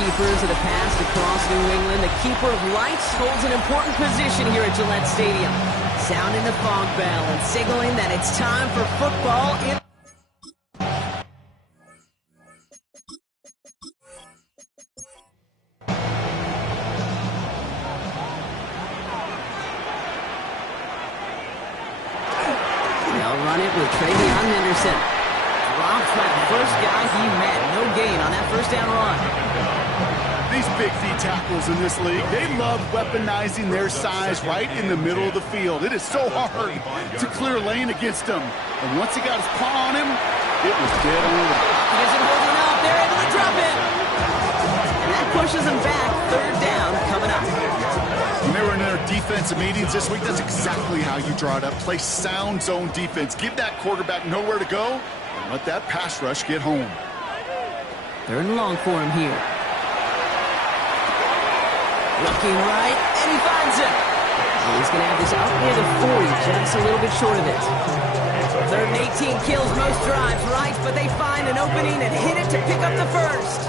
keepers of the past across New England, the keeper of lights holds an important position here at Gillette Stadium, sounding the fog bell and signaling that it's time for football in... They'll run it with Travion Henderson. Dropped by the first guy he met. No gain on that first down run. These big D tackles in this league, they love weaponizing their size right in the middle of the field. It is so hard to clear lane against them. And once he got his paw on him, it was dead on. He isn't holding up. They're able to drop it. And that pushes him back. Third down coming up. When they were in their defensive meetings this week, that's exactly how you draw it up. Play sound zone defense. Give that quarterback nowhere to go and let that pass rush get home. Third and long for him here. Looking right, and he finds it. And he's going to have this out near the 40, just a little bit short of it. Third and 18 kills most drives, right? But they find an opening and hit it to pick up the first.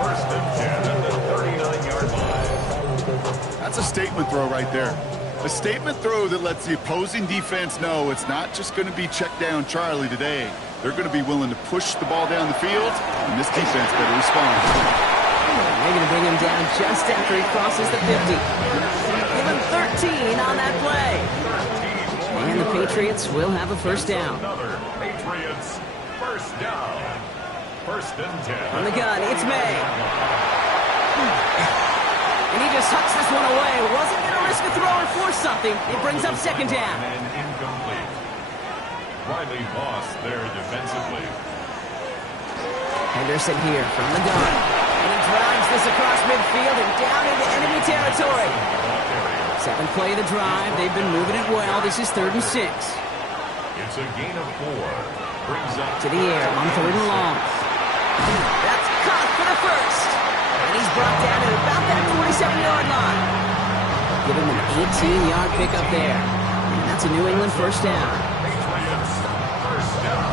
First and 10 at the 39-yard line. That's a statement throw right there. A statement throw that lets the opposing defense know it's not just going to be check down Charlie today. They're going to be willing to push the ball down the field, and this defense better respond. They're going to bring him down just after he crosses the 50. Give him 13 on that play. And the Patriots will have a first down. Another Patriots first down. First and 10. On the gun, it's May. And he just hucks this one away. Wasn't going to risk a throw and force something. It brings up second down. And incomplete. Riley lost there defensively. Henderson here from the gun. And he drives this across midfield and down into enemy territory. Second play of the drive. They've been moving it well. This is 3rd and 6. It's a gain of 4. Brings up To the air on 3rd and long. That's caught for the first. And he's brought down at about that 47-yard line. Give him an 18-yard pickup there. And that's a New England first down. Patriots first down.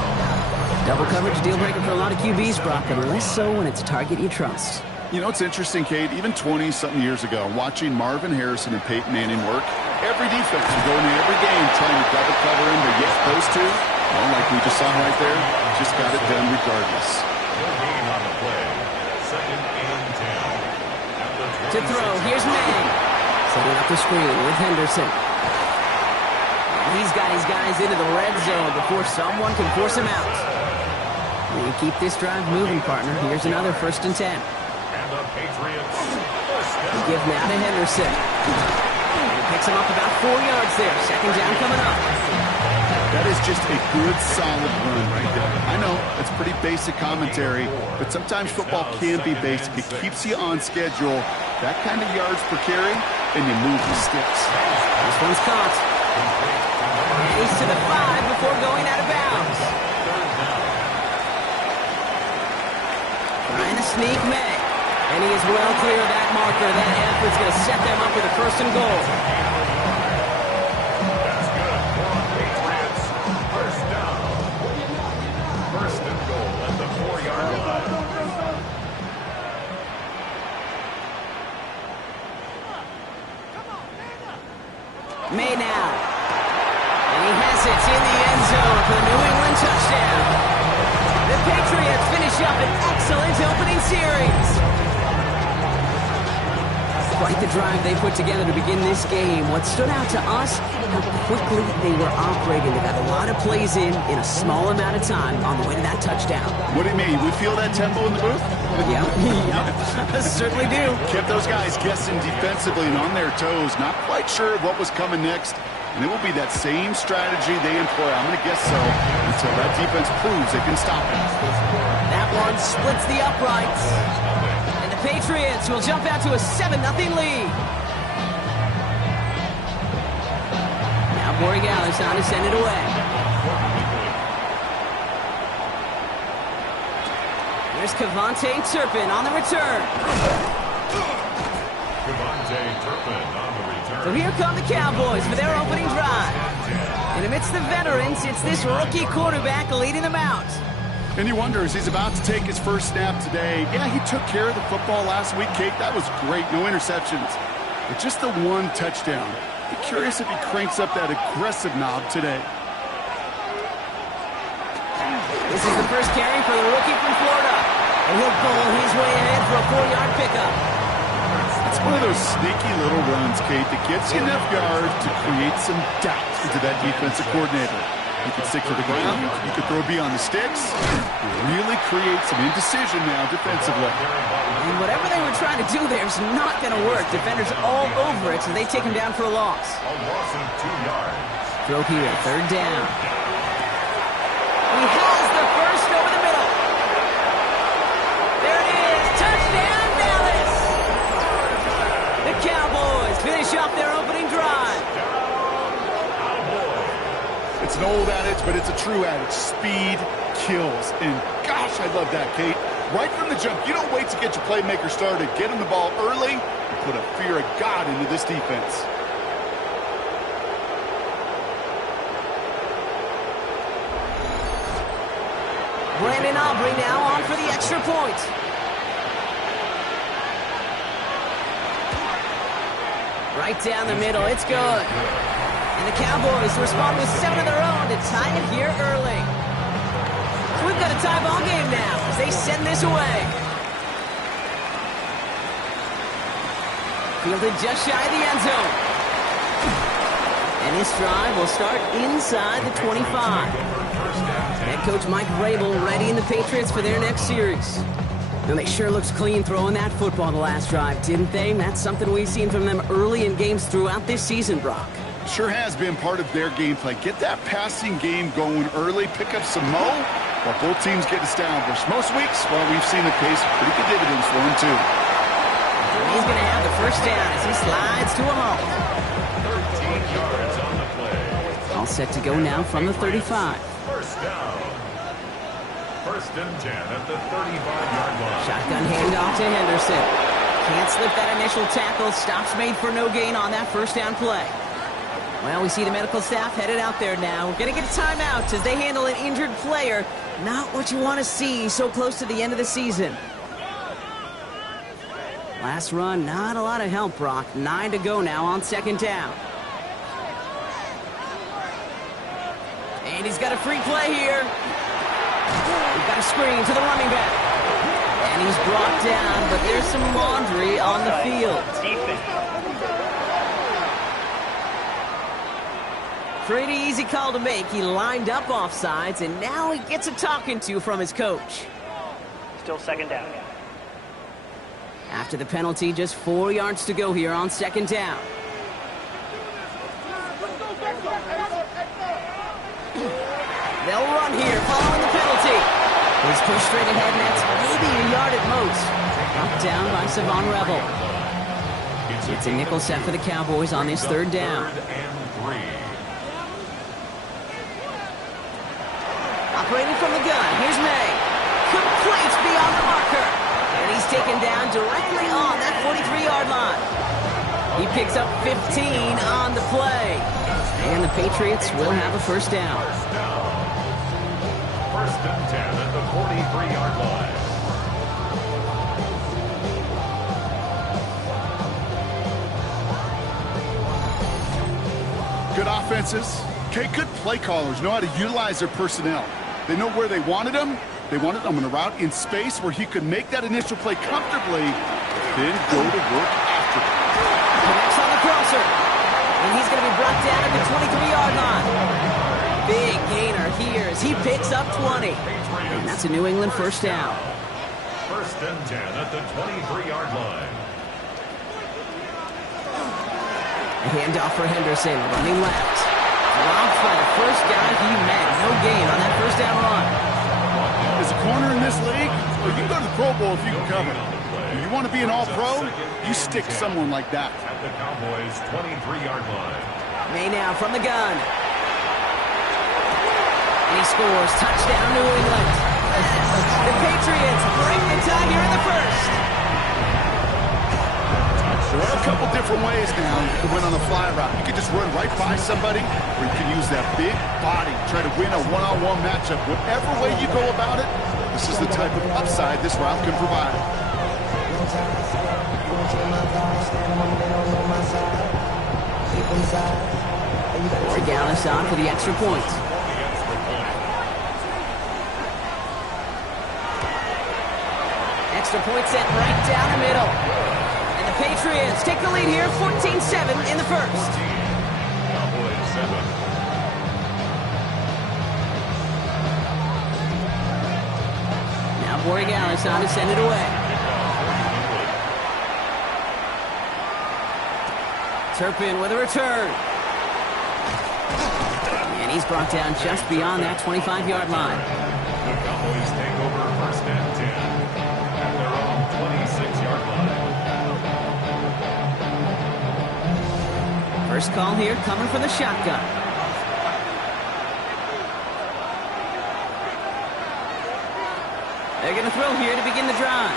Double coverage deal breaker for a lot of QBs, Brock, but less so when it's a target you trust. You know, it's interesting, Kate, even 20-something years ago, watching Marvin Harrison and Peyton Manning work, every defense would go into every game trying to double cover him, but yet those two, well, like we just saw right there, just got it done regardless. No gain on the play. Second and 10. At the To throw, here's May. Setting up the screen with Henderson. He's got his guys into the red zone before someone can force him out. You keep this drive moving, partner. Here's another 1st and 10. And the Patriots first down. Give now to Henderson. He picks him up about 4 yards there. Second down coming up. That is just a good, solid run right there. I know, it's pretty basic commentary, but sometimes football can be basic. It keeps you on schedule. That kind of yards per carry, and you move the sticks. This one's caught. He's to the 5 before going out of bounds. Trying to sneak May. And he is well clear of that marker. That effort's going to set them up with a 1st and goal. That's good for Patriots. First down. First and goal at the 4-yard line. May now. And he has it in the end zone for the New England touchdown. The Patriots finish up an excellent opening series. Quite the drive they put together to begin this game. What stood out to us, how quickly they were operating. They got a lot of plays in a small amount of time on the way to that touchdown. What do you mean? We feel that tempo in the booth? Yeah, certainly do. Kept those guys guessing defensively and on their toes, not quite sure of what was coming next. And it will be that same strategy they employ, I'm going to guess so, until that defense proves they can stop it. That one splits the uprights. And the Patriots will jump out to a 7-0 lead. Now Borregales on to send it away. Here's Kevontae Turpin on the return. Kevontae Turpin on the return. So here come the Cowboys for their opening drive. And amidst the veterans, it's this rookie quarterback leading them out. And you wonder, as he's about to take his first snap today, yeah, he took care of the football last week, Kate. That was great. No interceptions. But just the one touchdown. Be curious if he cranks up that aggressive knob today. This is the first carry for the rookie from Florida. And he'll pull his way ahead for a 4-yard pickup. It's one of those sneaky little runs, Kate, that gets you enough yards to create some doubt into that defensive coordinator. You can stick to the ground, you can throw beyond the sticks, really create some indecision now defensively. And whatever they were trying to do there is not going to work. Defenders all over it, so they take him down for a loss. A loss of 2 yards. Throw here, 3rd down. He has the first over the middle. There it is, touchdown Dallas! The Cowboys finish off their opening drive. It's an old adage, but it's a true adage. Speed kills. And gosh, I love that, Kate. Right from the jump, you don't wait to get your playmaker started. Get him the ball early and put a fear of God into this defense. Brandon Aubrey now on for the extra point. Right down the middle, it's good. And the Cowboys respond with 7 of their own to tie it here early. So we've got a tie ball game now as they send this away. Fielded just shy of the end zone. And this drive will start inside the 25. Head coach Mike Vrabel readying the Patriots for their next series. And they sure looked clean throwing that football the last drive, didn't they? And that's something we've seen from them early in games throughout this season, Brock. Sure has been part of their gameplay. Get that passing game going early, pick up some mo while both teams get established. Most weeks, well, we've seen the case, pretty good dividends for him, too. He's going to have the first down as he slides to a halt. 13 yards on the play. All set to go now from the 35. First down. 1st and 10 at the 35-yard line. Shotgun handoff to Henderson. Can't slip that initial tackle. Stops made for no gain on that first down play. Well, we see the medical staff headed out there now. We're going to get a timeout as they handle an injured player. Not what you want to see so close to the end of the season. Last run, not a lot of help, Brock. 9 to go now on 2nd down. And he's got a free play here. We've got a screen to the running back. And he's brought down, but there's some laundry on the field. Pretty easy call to make. He lined up offsides, and now he gets a talking to from his coach. Still 2nd down. After the penalty, just 4 yards to go here on 2nd down. They'll run here following the penalty. He's pushed straight ahead, and that's maybe a yard at most. Knocked down by Savon Rebel. It's a nickel set for the Cowboys on this 3rd down. 3rd and 3. Operating from the gun, here's May. Complete beyond the marker. And he's taken down directly on that 43-yard line. He picks up 15 on the play. And the Patriots will have a first down. 1st and 10 at the 43-yard line. Good offenses. Okay, good play callers know how to utilize their personnel. They know where they wanted him. They wanted him on a route in space where he could make that initial play comfortably, then go to work after. Connects on the crosser. And he's going to be brought down at the 23-yard line. Big gainer here as he picks up 20. And that's a New England first down. 1st and 10 at the 23-yard line. A handoff for Henderson, running left. Dropped by the first guy he met. No gain on that first down run. As a corner in this league, well, you can go to the Pro Bowl if you can cover. If you want to be an all-pro, you stick someone like that. At the Cowboys' 23-yard line. May now from the gun. And he scores. Touchdown, New England. The Patriots break the tie here in the first. Well, couple different ways now to win on the fly route. You can just run right by somebody, or you can use that big body, try to win a one-on-one matchup. Whatever way you go about it, this is the type of upside this route can provide. Borregales on for the extra point. Extra point set right down the middle. And the Patriots take the lead here, 14-7 in the first. Now Borregales on to send it away. Turpin with a return. And he's brought down just beyond that 25-yard line. The Cowboys take over first and 10 at their own 26-yard line. First call here coming from the shotgun. They're going to throw here to begin the drive.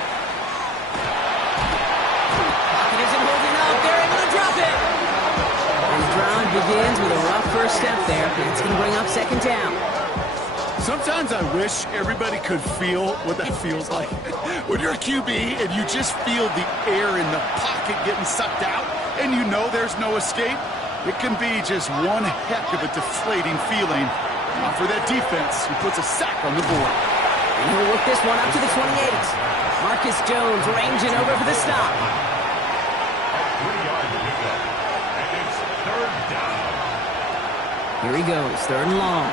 Pocket isn't holding up. They're able to drop it. And the drive begins with a rough first step there. It's going to bring up second down. Sometimes I wish everybody could feel what that feels like. When you're a QB and you just feel the air in the pocket getting sucked out and you know there's no escape, it can be just one heck of a deflating feeling. Not for that defense who puts a sack on the board. And he'll work this one up to the 28. Marcus Jones ranging over for the stop. Here he goes, third and long.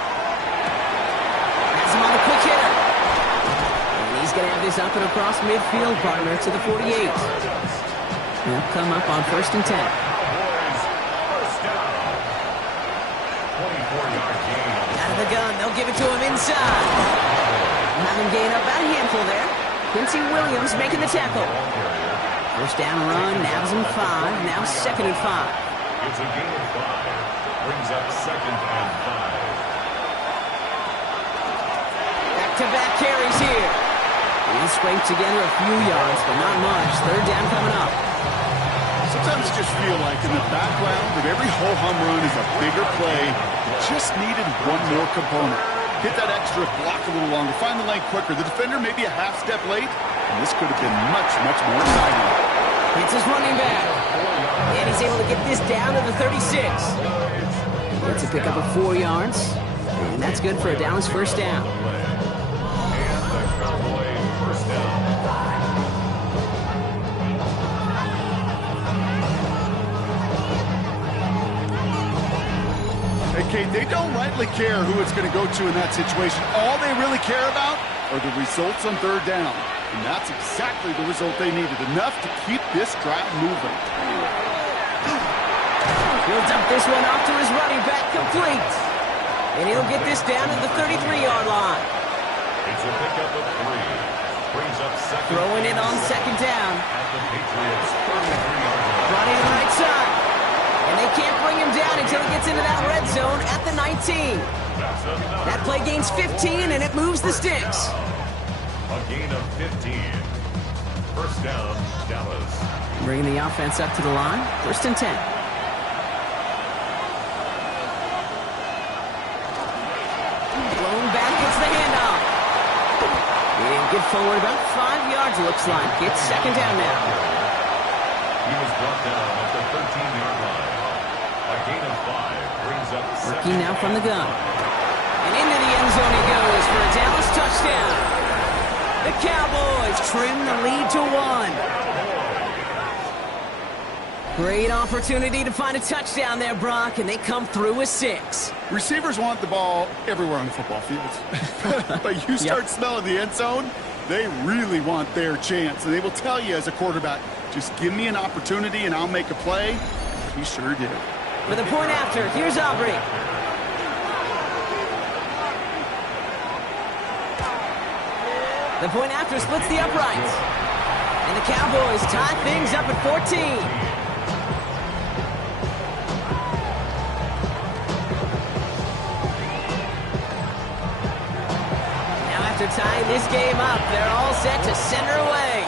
Has him on the quick hitter. And he's going to have this up and across midfield, partner, to the 48. He'll come up on first and 10. Out of the gun, they'll give it to him inside. Have him gain up about a handful there. Quincy Williams making the tackle. First down run, nabs him 5, now second and 5. It's a gain of 5. Brings up second and 5. Back-to-back carries here. He scraped together a few yards, but not much. Third down coming up. Sometimes you just feel like in the background of every ho-hum run is a bigger play. You just needed one more component. Hit that extra block a little longer. Find the lane quicker. The defender may be a half step late, and this could have been much, much more exciting. It's his running back. And he's able to get this down to the 36. Gets a pick up of 4 yards. And that's good for a Dallas first down. And the Cowboys first down. Hey, Kate, they don't rightly care who it's going to go to in that situation. All they really care about are the results on third down. And that's exactly the result they needed. Enough to keep this drive moving. He'll dump this one off to his running back, complete. And he'll get this down to the 33-yard line. It's a pickup of 3. Brings up second. Throwing it on second down. At the Patriots' 33-yard line. Running the right side. And they can't bring him down until he gets into that red zone at the 19. That play gains 15, and it moves the sticks. A gain of 15. First down, Dallas. Bringing the offense up to the line. First and 10. Blown back, gets the handoff. And get forward about 5 yards, looks like. It's second down now. He was brought down at the 13-yard line. A gain of 5 brings up second. Working now from the gun. And into the end zone he goes for a Dallas touchdown. The Cowboys trim the lead to 1. Great opportunity to find a touchdown there, Brock, and they come through with 6. Receivers want the ball everywhere on the football field. But you start smelling the end zone, they really want their chance. And they will tell you as a quarterback, just give me an opportunity and I'll make a play. He sure did. For the point after, here's Aubrey. The point after splits the uprights. And the Cowboys tie things up at 14. After tying this game up, they're all set to center away.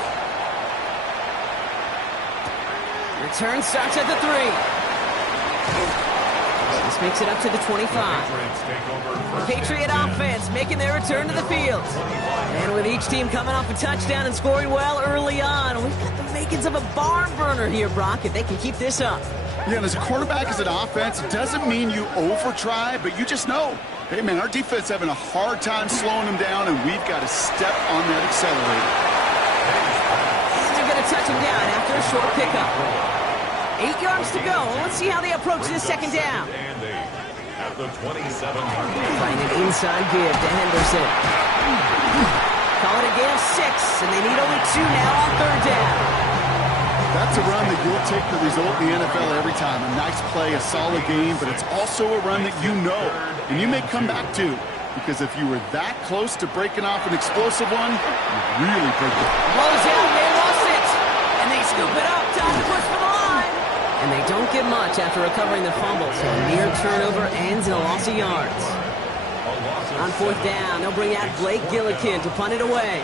Return starts at the 3. This makes it up to the 25. The Patriot offense making their return to the field. And with each team coming off a touchdown and scoring well early on, we've got the makings of a barn burner here, Brock, if they can keep this up. Yeah, and as a quarterback, as an offense, it doesn't mean you over-try, but you just know, hey, man, our defense having a hard time slowing them down, and we've got to step on that accelerator. And they're going to touch him down after a short pickup. 8 yards to go. Let's see how they approach this second down. At the 27-yard line. Playing an inside give to Henderson. Call it a gain of 6, and they need only 2 now on third down. That's a run that you'll take the result in the NFL every time. A nice play, a solid game, but it's also a run that you know, and you may come back to, because if you were that close to breaking off an explosive one, you really break it. Blows out, they lost it, and they scoop it up. Time to push for the line. And they don't get much after recovering the fumble, so a near turnover ends in a loss of yards. On fourth down, they'll bring out Blake Gillikin to punt it away.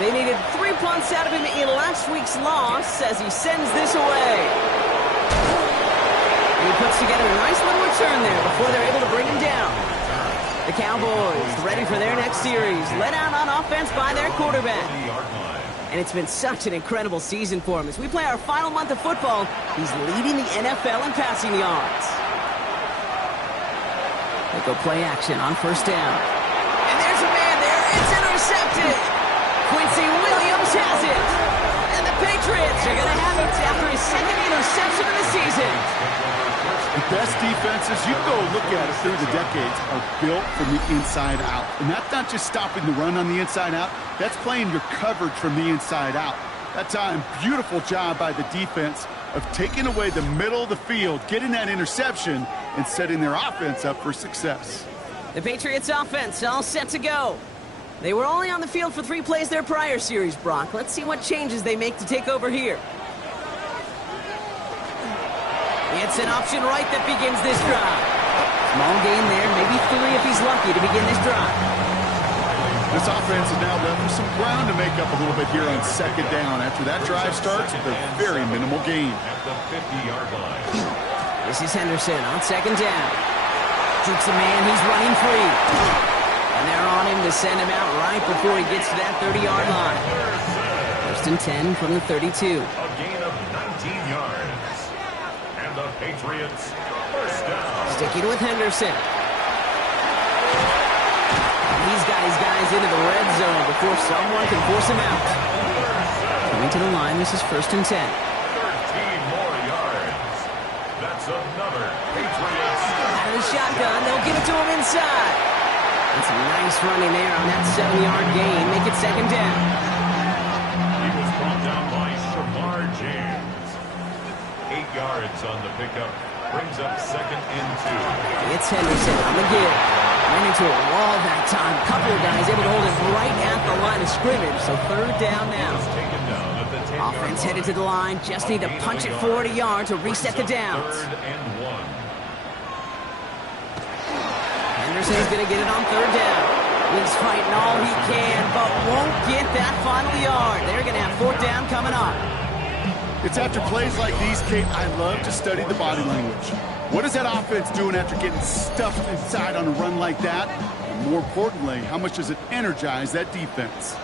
They needed 3 punts out of him in last week's loss as he sends this away. And he puts together a nice little return there before they're able to bring him down. The Cowboys ready for their next series, led out on offense by their quarterback. And it's been such an incredible season for him. As we play our final month of football, he's leading the NFL in passing yards. They go play action on first down. And there's a man there. It's intercepted. Quincy Williams has it. And the Patriots are going to have it after his second interception of the season. The best defenses, you go look at it through the decades, are built from the inside out. And that's not just stopping the run on the inside out. That's playing your coverage from the inside out. That time, beautiful job by the defense of taking away the middle of the field, getting that interception, and setting their offense up for success. The Patriots offense all set to go. They were only on the field for 3 plays their prior series, Brock. Let's see what changes they make to take over here. It's an option right that begins this drive. Small gain there, maybe 3 if he's lucky to begin this drive. This offense is now left with some ground to make up a little bit here on second down after that drive starts with a very minimal gain. At the 50-yard line. This is Henderson on second down. Jukes a man, he's running free. And they're on him to send him out right before he gets to that 30-yard line. First and 10 from the 32. A gain of 19 yards. And the Patriots first down. Sticking with Henderson. He's got his guys into the red zone before someone can force him out. Coming to the line, this is first and 10. 13 more yards. That's another Patriots. Out of the shotgun, they'll give it to him inside. That's a nice running there on that 7-yard gain. Make it second down. He was brought down by Shamar James. 8 yards on the pickup. Brings up second and 2. It's Henderson on the give. Ran into a wall that time. Couple of guys able to hold him right at the line of scrimmage. So third down now. Taken down at the 10-yard Offense line. headed to the line. Just need to punch it forward a yard to reset the downs. Third and 1. Henderson's going to get it on third down. He's fighting all he can, but won't get that final yard. They're going to have fourth down coming up. It's after plays like these, Kate, I love to study the body language. What is that offense doing after getting stuffed inside on a run like that? And more importantly, how much does it energize that defense?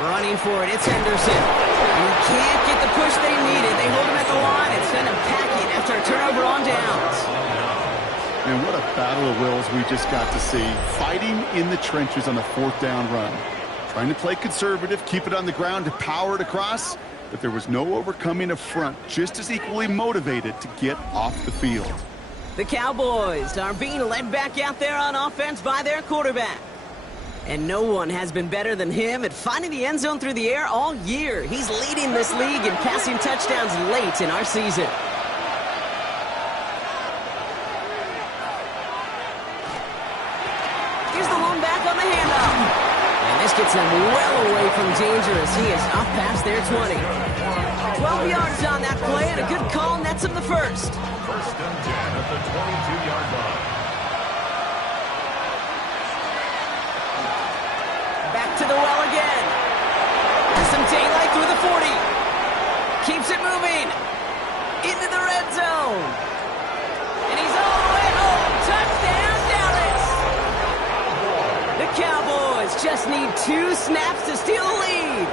Running for it, it's Henderson. And he can't get the push they needed. They hold him at the line and send him packing after a turnover on downs. And what a battle of wills we just got to see. Fighting in the trenches on the fourth down run. Trying to play conservative, keep it on the ground to power it across, but there was no overcoming a front just as equally motivated to get off the field. The Cowboys are being led back out there on offense by their quarterback. And no one has been better than him at finding the end zone through the air all year. He's leading this league in passing touchdowns late in our season. Here's the lone back on the handoff. And this gets them well away from danger as he is up past their 20. 12 yards on that play and a good call nets him the first. First and 10 at the 22-yard line. Back to the well again. through the 40. Keeps it moving. Into the red zone. And he's all the way home. Touchdown, Dallas. The Cowboys just need 2 snaps to steal the lead.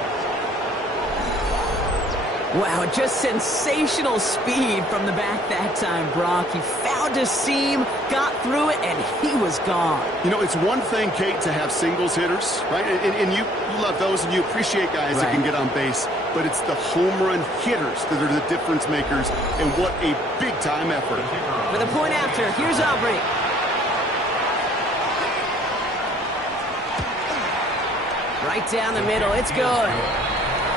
Wow, just sensational speed from the back that time, Brock. He found a seam, got through it, and he was gone. You know, it's one thing, Kate, to have singles hitters, right? And you love those, and you appreciate guys that can get on base. But it's the home run hitters that are the difference makers, and what a big-time effort. For the point after, here's Aubrey. Right down the middle, it's good.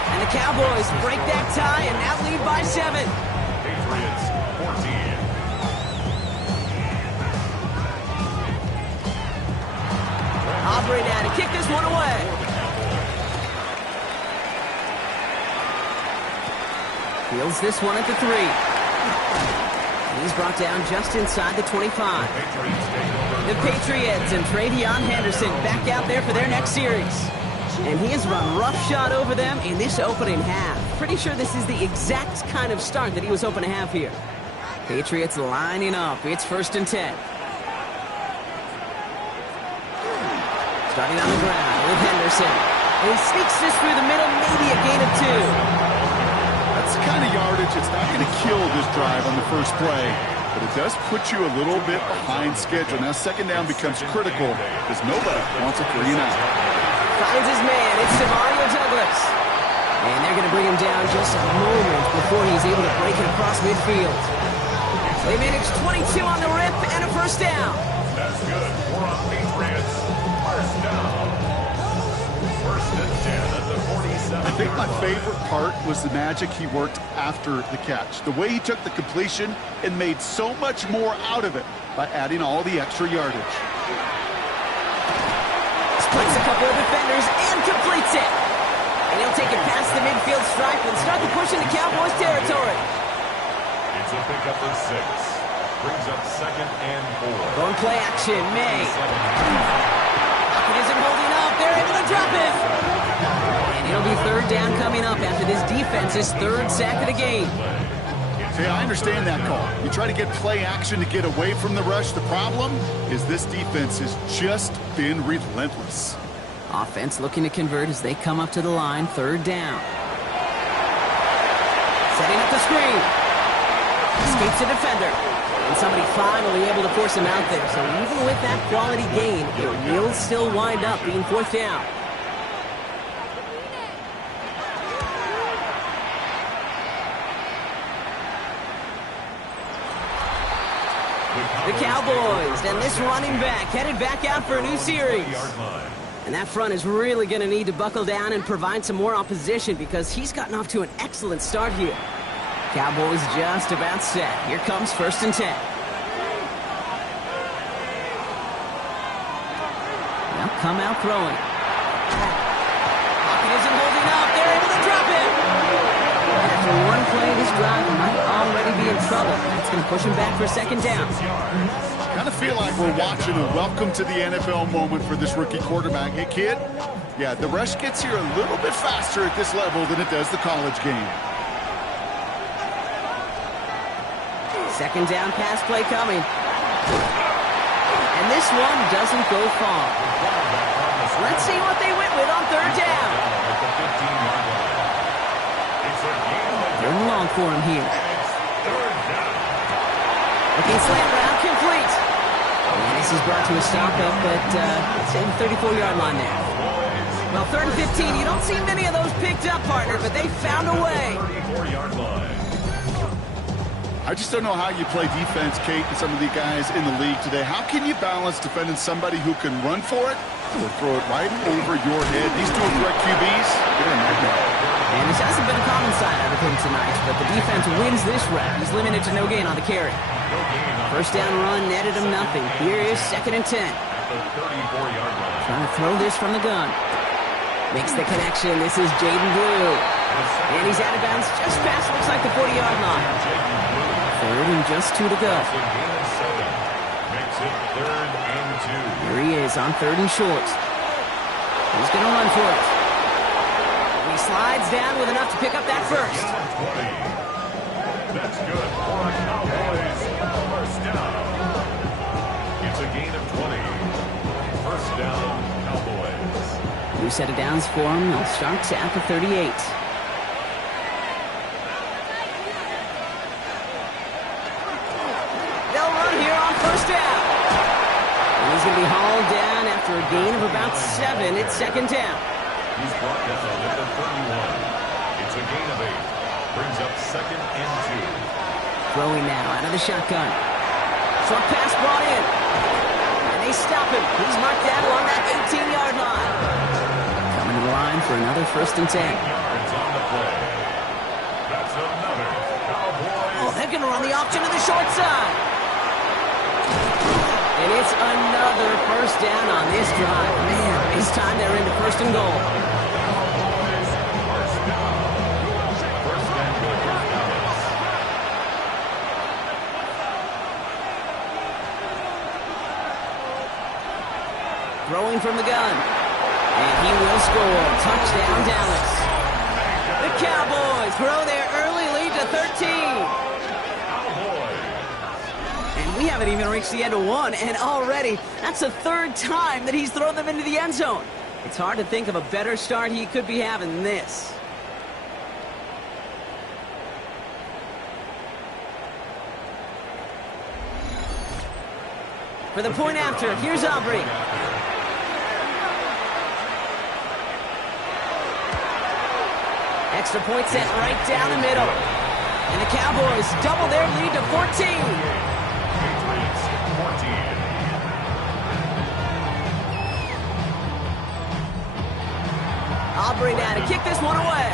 And the Cowboys break that tie and now lead by 7. Patriots 14. Aubrey now to kick this one away. Fields this one at the 3. He's brought down just inside the 25. The Patriots and Travion Henderson back out there for their next series. And he has run roughshod over them in this opening half. Pretty sure this is the exact kind of start that he was hoping to have here. Patriots lining up. It's 1st and 10. Starting on the ground with Henderson. And he sneaks this through the middle, maybe a gain of 2. That's the kind of yardage. It's not going to kill this drive on the first play, but it does put you a little bit behind schedule. Now, 2nd down becomes critical because nobody wants a 3-and-out. Finds his man. It's Demario Douglas. And they're going to bring him down just a moment before he's able to break it across midfield. They manage 22 on the rip and a 1st down. That's good. 4 on Patriots. 1st down. 1st and 10 at the 47. I think my favorite part was the magic he worked after the catch. The way he took the completion and made so much more out of it by adding all the extra yardage. Splits a couple of defenders and completes it. And he'll take it past the midfield stripe and start the push into Cowboys territory. It's a pickup of 6. Brings up 2nd and 4. Going play action, May. It isn't holding up. They're able to drop it. And it'll be 3rd down coming up after this defense's 3rd sack of the game. Hey, I understand that call. You try to get play action to get away from the rush. The problem is this defense has just been relentless. Offense looking to convert as they come up to the line. 3rd down. Setting up the screen. Escapes a defender. And somebody finally able to force him out there. So even with that quality gain, it will still wind up being 4th down. The Cowboys and this running back headed back out for a new series. And that front is really going to need to buckle down and provide some more opposition because he's gotten off to an excellent start here. Cowboys just about set. Here comes 1st and 10. Now come out throwing. Pocket isn't holding up. They're able to drop it. After one play, this drive might already be in trouble. That's going to push him back for 2nd down. Kind of feel like we're watching a welcome to the NFL moment for this rookie quarterback. Hey, kid, yeah, the rush gets here a little bit faster at this level than it does the college game. 2nd down pass play coming. And this one doesn't go far. Let's see what they went with on 3rd down. They're long for him here. Looking slant route, complete. And this is brought to a stop up, but it's in the 34-yard line there. Well, 3rd and 15, you don't see many of those picked up, partner, but they found a way. 34-yard line. I just don't know how you play defense, Kate, with some of the guys in the league today. How can you balance defending somebody who can run for it or throw it right over your head? These two correct QBs, they're a nightmare. And this hasn't been a common side out of him tonight, but the defense wins this round. He's limited to no gain on the carry. 1st down run netted him nothing. Here is 2nd and 10. Trying to throw this from the gun. Makes the connection. This is Jaden Blue. And he's out of bounds just past, looks like the 40-yard line. 3rd and just 2 to go. Makes it 3rd and 2. Here he is on 3rd and short. He's going to run for it. And he slides down with enough to pick up that first. 20. That's good for a Cowboys first down. It's a gain of 20. First down, Cowboys. New set of downs for them. They'll start at the 38. They'll run here on first down. And he's going to be hauled down after a gain of about 7. It's second down. He's brought down at the 31. It's a gain of 8. Brings up second and 2. Throwing now out of the shotgun. Short pass brought in. And they stop him. He's marked down along that 18-yard line. Coming to the line for another first and 10. Yards on the play. That's another Cowboys. Oh, they're going to run the option to the short side. And it's another first down on this drive. Man, this time they're into first and goal. Throwing from the gun. And he will score. Touchdown, Dallas. The Cowboys grow their early lead to 13. And we haven't even reached the end of one, and already that's the third time that he's thrown them into the end zone. It's hard to think of a better start he could be having than this. For the point after, here's Aubrey. Extra point set right down the middle. And the Cowboys double their lead to 14. Patriots 14. Aubrey now to kick this one away.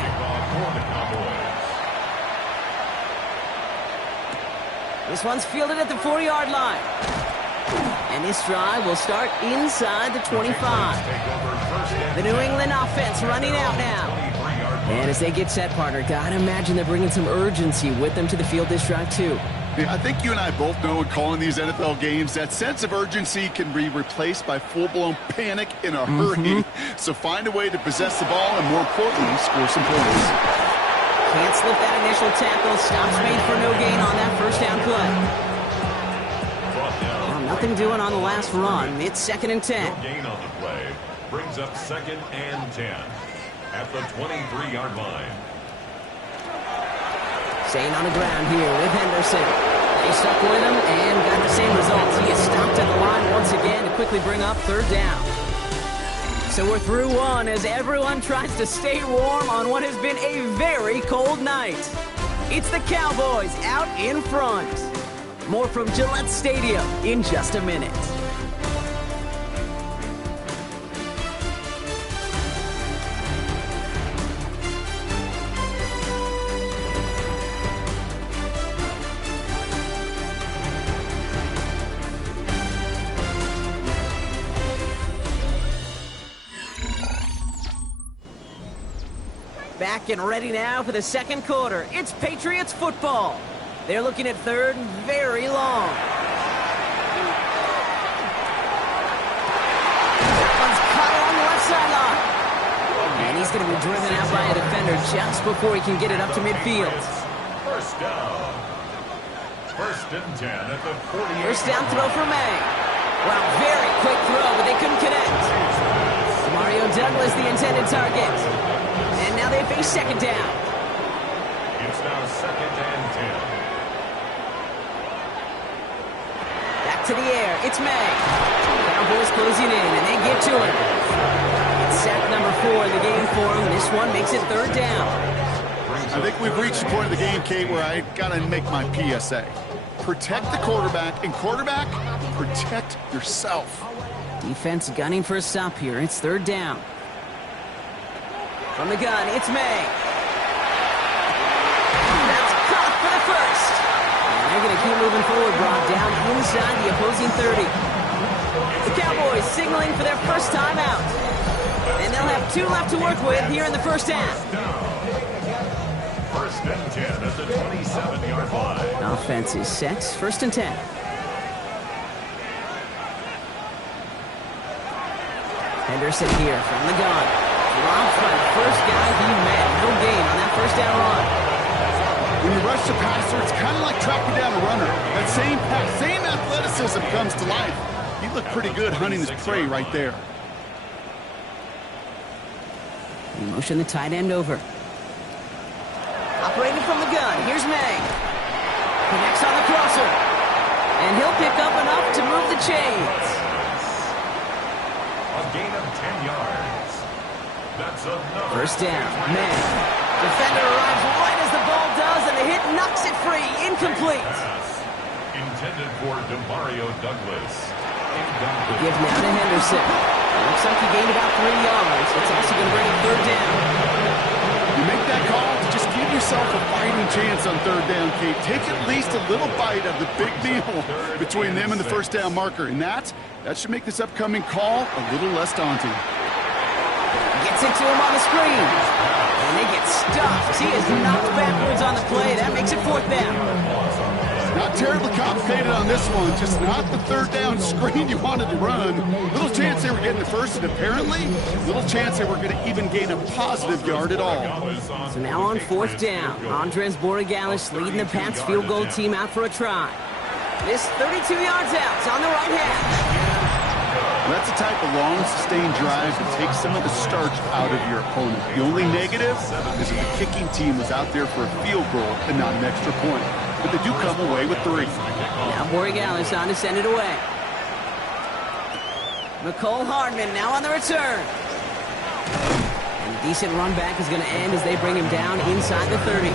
For the Cowboys. This one's fielded at the 4-yard line. And this drive will start inside the 25. The New England offense running out now. And as they get set, partner, gotta imagine they're bringing some urgency with them to the field this drive, too. Yeah, I think you and I both know in calling these NFL games that sense of urgency can be replaced by full-blown panic in a hurry. So find a way to possess the ball and, more importantly, score some points. Can't slip that initial tackle. Stops made for no gain on that first down play. Well, nothing doing on the last run. It's second and 10. No gain on the play. Brings up second and 10 at the 23-yard line. Staying on the ground here with Henderson. They stuck with him and got the same results. He gets stopped at the line once again to quickly bring up third down. So we're through one as everyone tries to stay warm on what has been a very cold night. It's the Cowboys out in front. More from Gillette Stadium in just a minute. Back and ready now for the second quarter. It's Patriots football. They're looking at third and very long. That one's caught along the left sideline. And he's going to be driven out by a defender just before he can get it up to midfield. First down. First and 10 at the 48. First down throw for May. Wow, very quick throw, but they couldn't connect. Mario Douglas, the intended target. And now they face second down. It's now second and 10. Back to the air. It's May. Cowboys closing in, and they get to him. It's sack number 4 in the game for him. This one makes it third down. I think we've reached the point of the game, Kate, where I got to make my PSA. Protect the quarterback, and quarterback, protect yourself. Defense gunning for a stop here. It's third down. From the gun, it's May. That's caught for the first. And they're going to keep moving forward, brought down inside the opposing 30. The Cowboys signaling for their first time out. And they'll have 2 left to work with here in the first half. First and 10 at the 27-yard line. Offense is set. First and 10. Henderson here from the gun. Drops by the first guy he met. No gain on that first down run. When you rush the passer, it's kind of like tracking down a runner. That same pass, same athleticism comes to life. He looked pretty good hunting his prey right there. You motion the tight end over. Operating from the gun. Here's May. Connects on the crosser. And he'll pick up enough to move the chains. A gain of 10 yards. That's another First down. May. Defender arrives right as the ball does, and the hit knocks it free. Incomplete. pass. Intended for Demario Douglas. Give now to Henderson. Looks like he gained about 3 yards. It's also going to bring him third down. You make that call to just give yourself a fighting chance on third down, Kate. Take at least a little bite of the big meal between them and the first down marker. And that should make this upcoming call a little less daunting. Gets it to him on the screen. And they get stuffed. He is knocked backwards on the play. That makes it fourth down. Not terribly complicated on this one. Just not the third down screen you wanted to run. Little chance they were getting the first, and apparently little chance they were going to even gain a positive yard at all. So now on fourth down, Andres Borregales leading the Pats field goal team out for a try. This 32 yards out. It's on the right hash. That's the type of long, sustained drive that takes some of the starch out of your opponent. The only negative is that the kicking team was out there for a field goal and not an extra point. But they do come away with 3. Now Borregales on to send it away. McCole Hardman now on the return. And a decent run back is going to end as they bring him down inside the 30.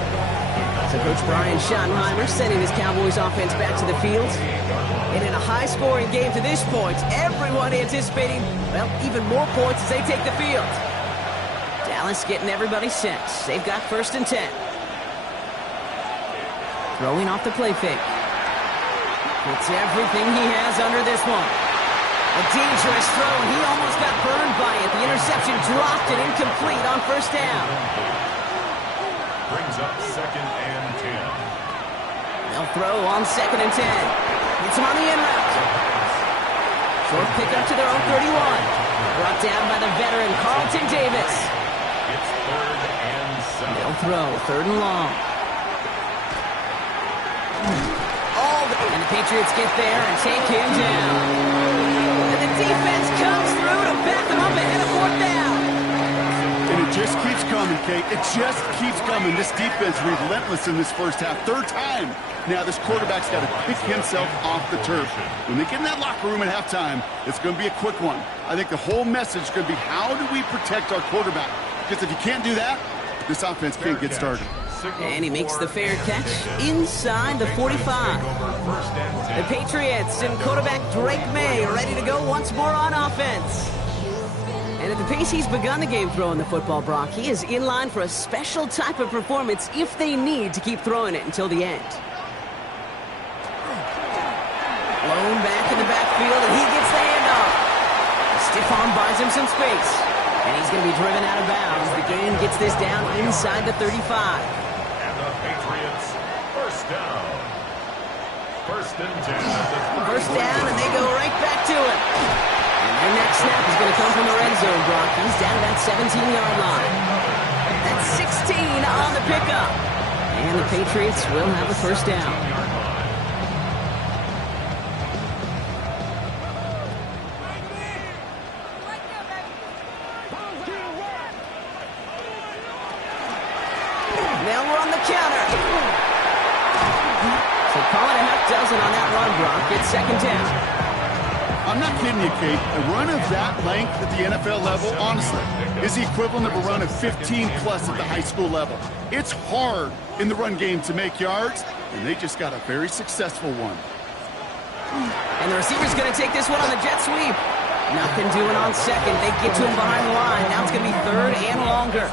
So Coach Brian Schottenheimer sending his Cowboys offense back to the field. And in a high-scoring game to this point, everyone anticipating, well, even more points as they take the field. Dallas getting everybody set. They've got first and 10. Throwing off the play fake. Puts everything he has under this one. A dangerous throw, and he almost got burned by it. The interception dropped and incomplete on first down. Brings up second and 10. They'll throw on second and 10. Hits him on the in route. Short pickup to their own 31. Brought down by the veteran Carlton Davis. It's third and 7. They'll throw third and long. And the Patriots get there and take him down. And the defense comes through to back them up ahead of fourth down. And it just keeps coming, Kate. It just keeps coming. This defense relentless in this first half. Third time. Now this quarterback's got to pick himself off the turf. When they get in that locker room at halftime, it's going to be a quick one. I think the whole message is going to be, how do we protect our quarterback? Because if you can't do that, this offense can't get started. And he makes the fair catch inside the 45. The Patriots and quarterback Drake May ready to go once more on offense. And at the pace he's begun the game throwing the football, Brock, he is in line for a special type of performance if they need to keep throwing it until the end. Blown back in the backfield, and he gets the handoff. Stiff arm buys him some space. And he's going to be driven out of bounds. The gain gets this down inside the 35. And the Patriots, first down. First and 10. First down, and they go right back to it. And their next snap is going to come from the red zone, Brock. He's down to that 17-yard line. That's 16 on the pickup. And the Patriots will have a first down. They'll run the counter. So call it a half dozen on that run, Brock. It's second down. I'm not kidding you, Kate. A run of that length at the NFL level, honestly, is the equivalent of a run of 15-plus at the high school level. It's hard in the run game to make yards, and they just got a very successful one. And the receiver's going to take this one on the jet sweep. Nothing doing on second. They get to him behind the line. Now it's going to be third and longer.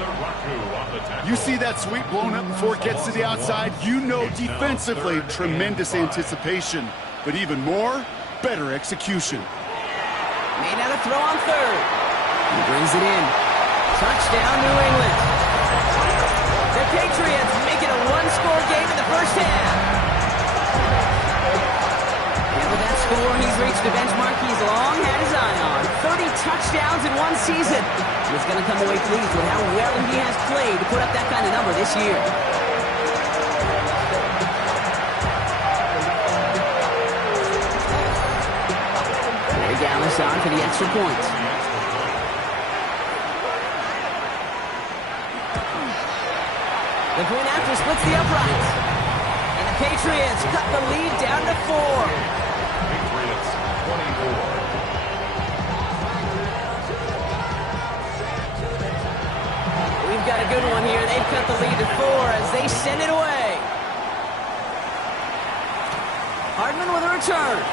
You see that sweep blown up before it gets to the outside, you know defensively tremendous anticipation, but even more, better execution. Made out a throw on third. He brings it in. Touchdown, New England. The Patriots make it a one-score game in the first half. And with that score, he's reached the benchmark he's long had his eye on. 32 touchdowns in one season. He's going to come away pleased with how well he has played to put up that kind of number this year. Ray Gallus on for the extra point. The point after splits the uprights. And the Patriots cut the lead down to 4. Patriots 24. We've got a good one here. They've cut the lead to 4 as they send it away. Hardman with a return.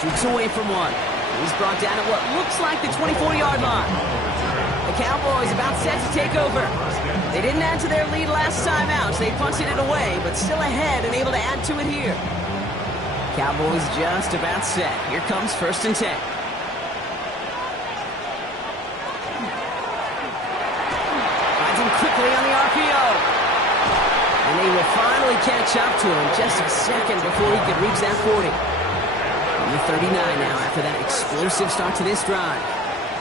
Jukes away from one. He's brought down at what looks like the 24-yard line. The Cowboys about set to take over. They didn't add to their lead last time out, so they punted it away, but still ahead and able to add to it here. Cowboys just about set. Here comes 1st and 10. Finds him quickly on the RPO. And they will finally catch up to him just a second before he could reach that 40. On the 39 now after that explosive start to this drive.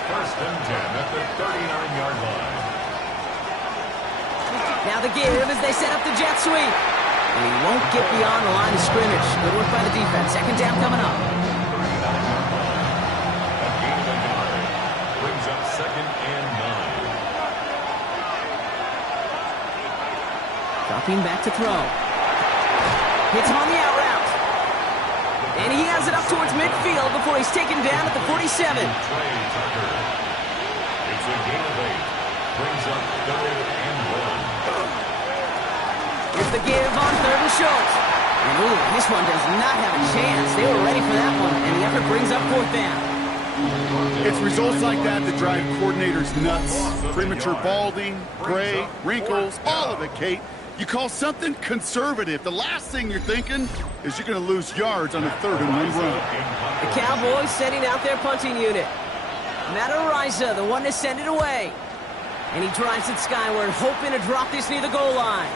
1st and 10 at the 39-yard line. Now the give as they set up the jet sweep. And he won't get beyond the line of scrimmage. Good work by the defense. 2nd down coming up. A gain of a yard brings up 2nd and 9. Dropping back to throw. Hits him on the out route. And he has it up towards midfield before he's taken down at the 47. Trey Tucker. It's a gain of 8. Brings up 3rd and 1. Here's the give on 3rd and short. And ooh, this one does not have a chance. They were ready for that one, and the effort brings up 4th down. It's results like that that drive coordinators nuts. Premature balding, gray, wrinkles, all of it, Kate. You call something conservative. The last thing you're thinking is you're going to lose yards on a 3rd and 1 run. The Cowboys sending out their punting unit. Matt Araiza, the one to send it away. And he drives it skyward, hoping to drop this near the goal line.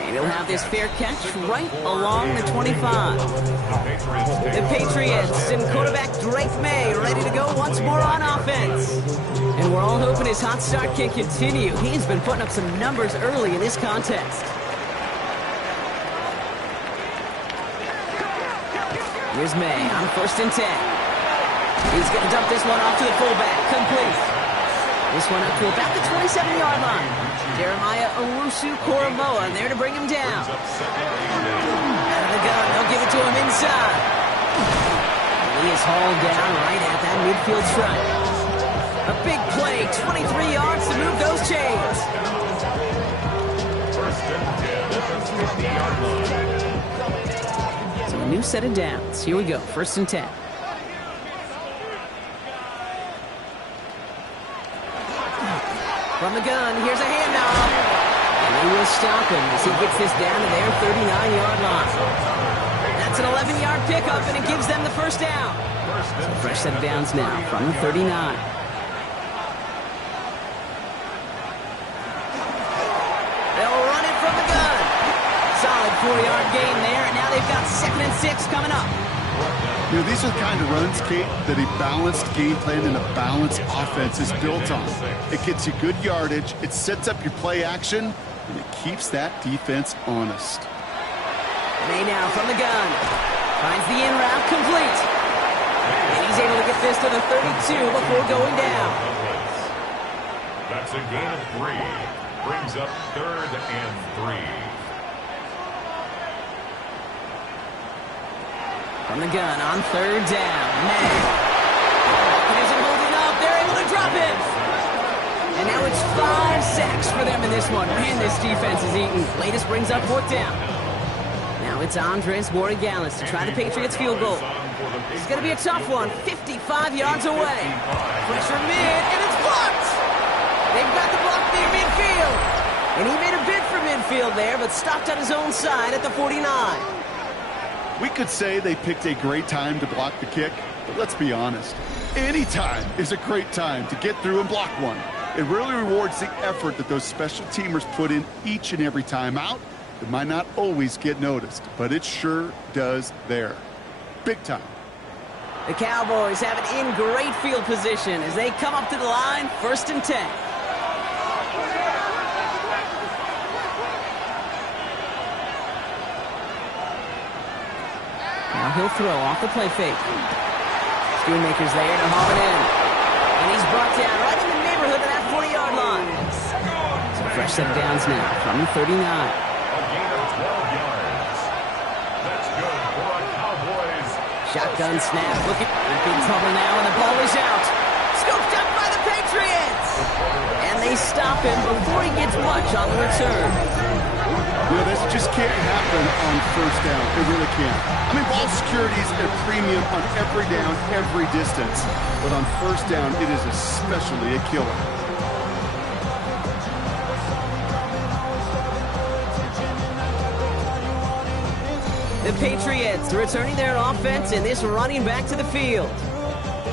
And he'll have this fair catch right along the 25. The Patriots and quarterback Drake May ready to go once more on offense. And we're all hoping his hot start can continue. He's been putting up some numbers early in this contest. Here's May on 1st and 10. He's going to dump this one off to the fullback. Complete. This one up to about the 27-yard line. Jeremiah Owusu-Koramoah there to bring him down. Out of the gun, they'll give it to him inside. And he is hauled down right at that midfield stripe. A big play, 23 yards to move those chains. 1st and 10 at the 50-yard line. So a new set of downs. Here we go, 1st and 10. From the gun, here's a handoff. And they will stop him as he gets this down to their 39-yard line. That's an 11-yard pickup, and it gives them the 1st down. So a fresh set of downs now from the 39. They'll run it from the gun. Solid 4-yard gain there, and now they've got 2nd and 6 coming up. You know, these are the kind of runs, Kate, that a balanced game plan and a balanced offense is built on. It gets you good yardage, it sets up your play action, and it keeps that defense honest. May now from the gun. Finds the in route complete. And he's able to get this to the 32 before going down. That's a gain of 3. Brings up 3rd and 3. From the gun on 3rd down. May. Isn't holding up. They're able to drop it. And now it's 5 sacks for them in this one. Man, this defense is eating. Latest brings up 4th down. Now it's Andres Borregales to try the Patriots field goal. It's going to be a tough one. 55 yards away. Pressure mid, and it's blocked. They've got the block near midfield. And he made a bid for midfield there, but stopped on his own side at the 49. We could say they picked a great time to block the kick, but let's be honest. Any time is a great time to get through and block one. It really rewards the effort that those special teamers put in each and every time out. It might not always get noticed, but it sure does there. Big time. The Cowboys have it in great field position as they come up to the line, 1st and 10. Now he'll throw off the play fake. Schoonmaker's there to haul it in. And he's brought down right in the neighborhood of that 40-yard line. So fresh set of downs now from the 39. A gain of 12 yards. That's good for a Cowboys. Shotgun snap. Look at big trouble now, and the ball is out. Scooped up by the Patriots. And they stop him before he gets much on the return. You know, this just can't happen on 1st down. It really can't. I mean, ball security is at a premium on every down, every distance. But on 1st down, it is especially a killer. The Patriots returning their offense and this running back to the field.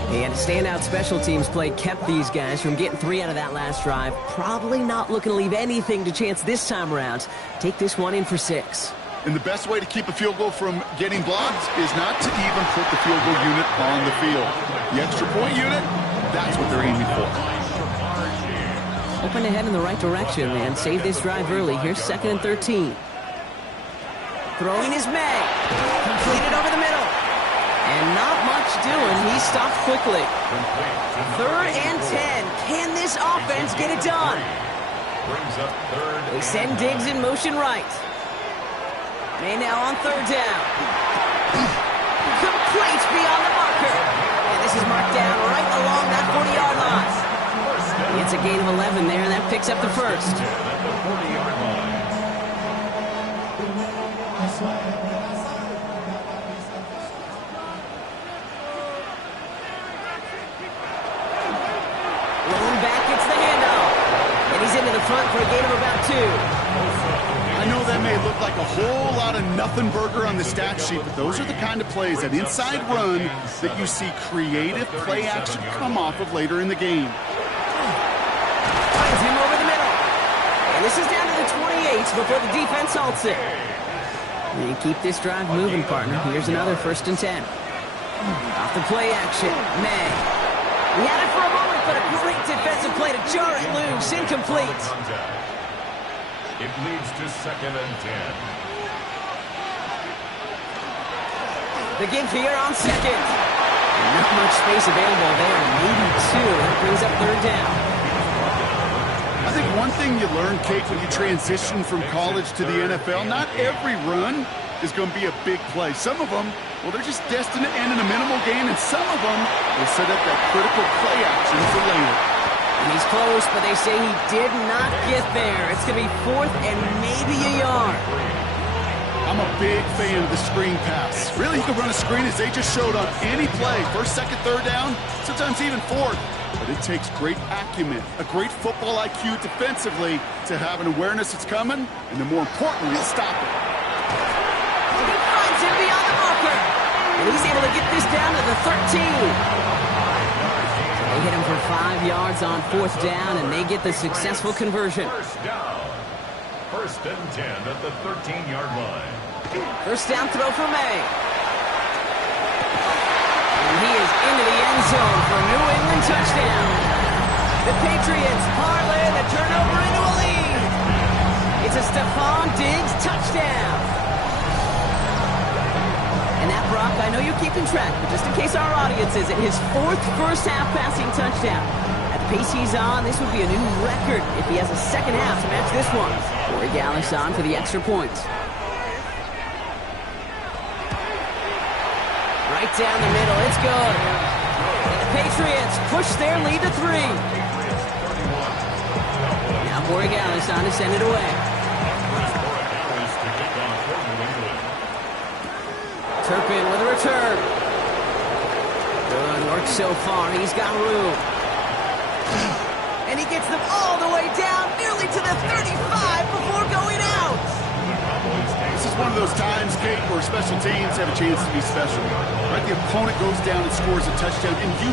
And standout special teams play kept these guys from getting 3 out of that last drive. Probably not looking to leave anything to chance this time around. Take this one in for 6. And the best way to keep a field goal from getting blocked is not to even put the field goal unit on the field. The extra point unit, that's what they're aiming for. Hoping to head in the right direction and save this drive early. Here's 2nd and 13. Throwing is May. Completed over the middle. And not much doing. He stopped quickly. 3rd and 10. Can this offense get it done? They send Diggs in motion right. May now on 3rd down. Complete beyond the marker. And this is marked down right along that 40-yard line. It's a gain of 11 there, and that picks up the 1st. Into the front for a gain of about 2. I know that may look like a whole lot of nothing burger on the stat sheet, but those are the kind of plays, that inside run, that you see creative play action come off of later in the game. Finds him over the middle. And this is down to the 28 before the defense halts it. You keep this drive moving, partner. Here's another 1st and 10. Off the play action, May. He had it for a moment, but a great defensive play to jar it loose. Incomplete. It leads to 2nd and 10. The give here on 2nd. And not much space available there. Maybe 2. That brings up 3rd down. I think one thing you learn, Kate, when you transition from college to the NFL, not every run is going to be a big play. Some of them, well, they're just destined to end in a minimal gain, and some of them will set up that critical play action for later. And he's close, but they say he did not get there. It's going to be 4th and maybe a yard. I'm a big fan of the screen pass. Really, you can run a screen as they just showed on any play. 1st, 2nd, 3rd down, sometimes even 4th. But it takes great acumen, a great football IQ defensively to have an awareness it's coming, and then more importantly, stop it. He finds him beyond the marker. And he's able to get this down to the 13. They hit him for 5 yards on 4th down, and they get the successful conversion. 1st down. 1st and 10 at the 13-yard line. 1st down throw for May. And he is into the end zone for a New England touchdown. The Patriots parlay the turnover into a lead. It's a Stephon Diggs touchdown. And that, Brock, I know you're keeping track, but just in case our audience isn't, his 4th first-half passing touchdown. At the pace he's on, this would be a new record if he has a 2nd half to match this one. Corey Gallis on for the extra point. Right down the middle, it's good. And the Patriots push their lead to 3. Now Corey Gallis on to send it away. Turpin with a return. Good work so far. He's got room. And he gets them all the way down, nearly to the 35 before going out. This is one of those times, Kate, where special teams have a chance to be special. Right? The opponent goes down and scores a touchdown, and you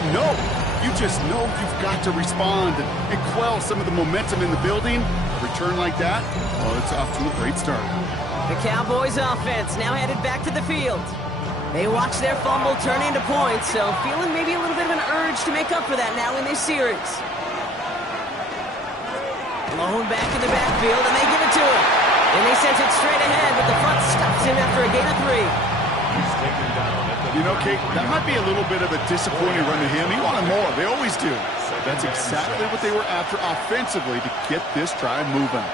just know you've got to respond and quell some of the momentum in the building. A return like that, well, it's off to a great start. The Cowboys offense now headed back to the field. They watch their fumble turn into points, so feeling maybe a little bit of an urge to make up for that now in this series. Blown back in the backfield, and they give it to him. And they send it straight ahead, but the front stops him after a gain of 3. He's taken down at the... You know, Kate, that might be a little bit of a disappointing run to him. He wanted more. They always do. That's exactly what they were after offensively to get this drive moving.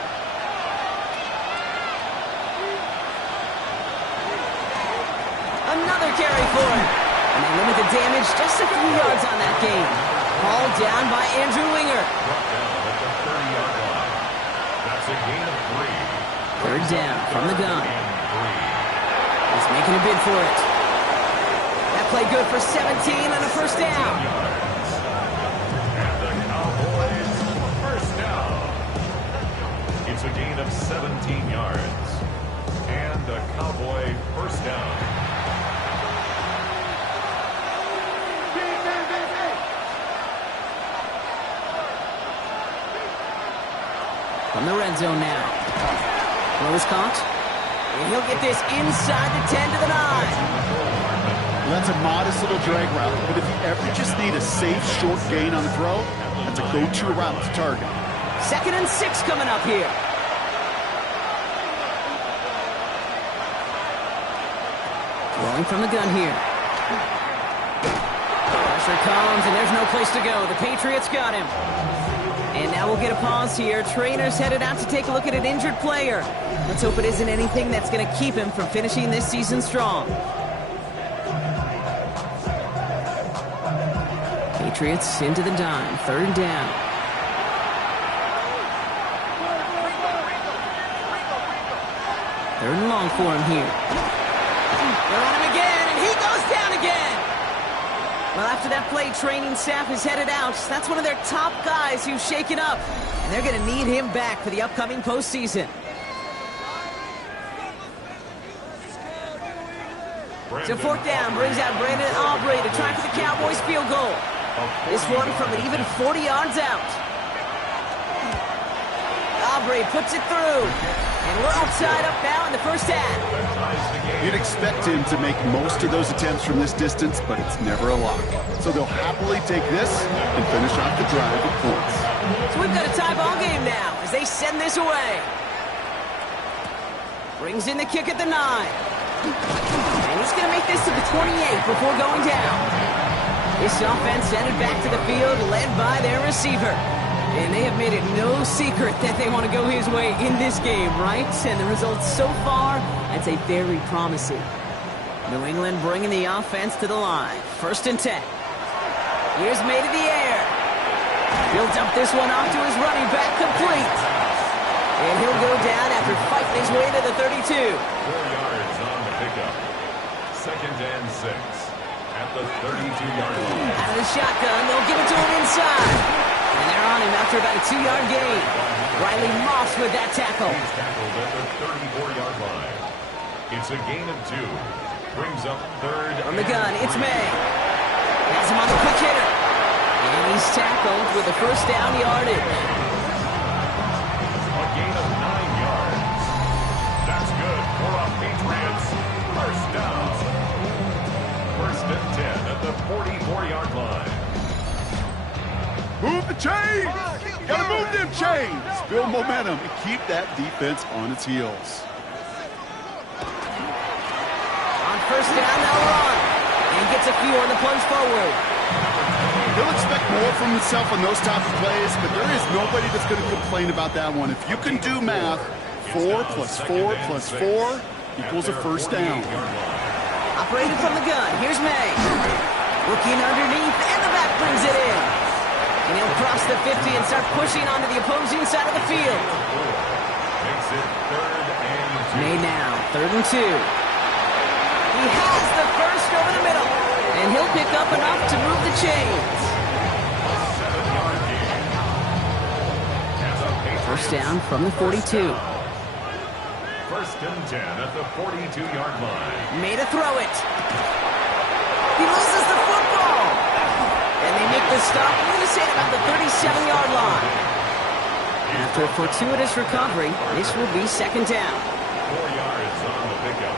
Another carry for him. And they limit the damage just a few yards on that game. Hauled down by Andrew Winger. Brought down at the 30-yard line. That's a gain of 3. Third down from the gun. He's making a bid for it. That play good for 17 and a first down. And the Cowboys first down. It's a gain of 17 yards. And a Cowboy first down. From the red zone now. Throw is caught. And he'll get this inside the 10 to the 9. Well, that's a modest little drag route, but if you ever just need a safe, short gain on the throw, that's a go-to route to target. 2nd and 6 coming up here. Throwing from the gun here. Pressure comes, and there's no place to go. The Patriots got him. And now we'll get a pause here. Trainer's headed out to take a look at an injured player. Let's hope it isn't anything that's going to keep him from finishing this season strong. Patriots into the dime. 3rd down. Third and long for him here. They're on him again, and he goes down again. Well, after that play, training staff is headed out. That's one of their top guys who's shaken up. And they're going to need him back for the upcoming postseason. So 4th down brings out Brandon Aubrey to try for the Cowboys field goal. This one from an even 40 yards out. Aubrey puts it through. And we're outside up now in the first half. You'd expect him to make most of those attempts from this distance, but it's never a lock. So they'll happily take this and finish off the drive with points. So we've got a tie ball game now as they send this away. Brings in the kick at the 9. And he's going to make this to the 28 before going down. This offense headed back to the field, led by their receiver. And they have made it no secret that they want to go his way in this game, right? And the results so far, I'd say very promising. New England bringing the offense to the line. 1st and 10. Here's May to the air. He'll dump this one off to his running back, complete. And he'll go down after fighting his way to the 32. 4 yards on the pickup. 2nd and 6 at the 32-yard line. Out of the shotgun, they'll give it to him inside. And they're on him after about a 2-yard gain. Riley Moss with that tackle. He's tackled at the 34-yard line. It's a gain of 2. Brings up 3rd. From the gun, it's May. Has him on the quick hitter. And he's tackled with a first down yardage. A gain of 9 yards. That's good for a Patriots first down. 1st and 10 at the 44-yard line. Move the chains! Gotta move them chains! Build momentum and keep that defense on its heels. On 1st down, they'll run. And gets a few on the plunge forward. He'll expect more from himself on those type of plays, but there is nobody that's going to complain about that one. If you can do math, 4 plus 4 plus 4 equals a first down. Operated from the gun. Here's May. Looking underneath, and the back brings it in. And he'll cross the 50 and start pushing onto the opposing side of the field. Makes it 3rd and 2. May now, 3rd and 2. He has the first over the middle. And he'll pick up enough to move the chains. 7-yard gain. First down from the 42. 1st and 10 at the 42-yard line. May to throw it. He loses the football. And they make the stop, I'm going to say about the 37-yard line. After a fortuitous recovery, this will be 2nd down. 4 yards on the pickup.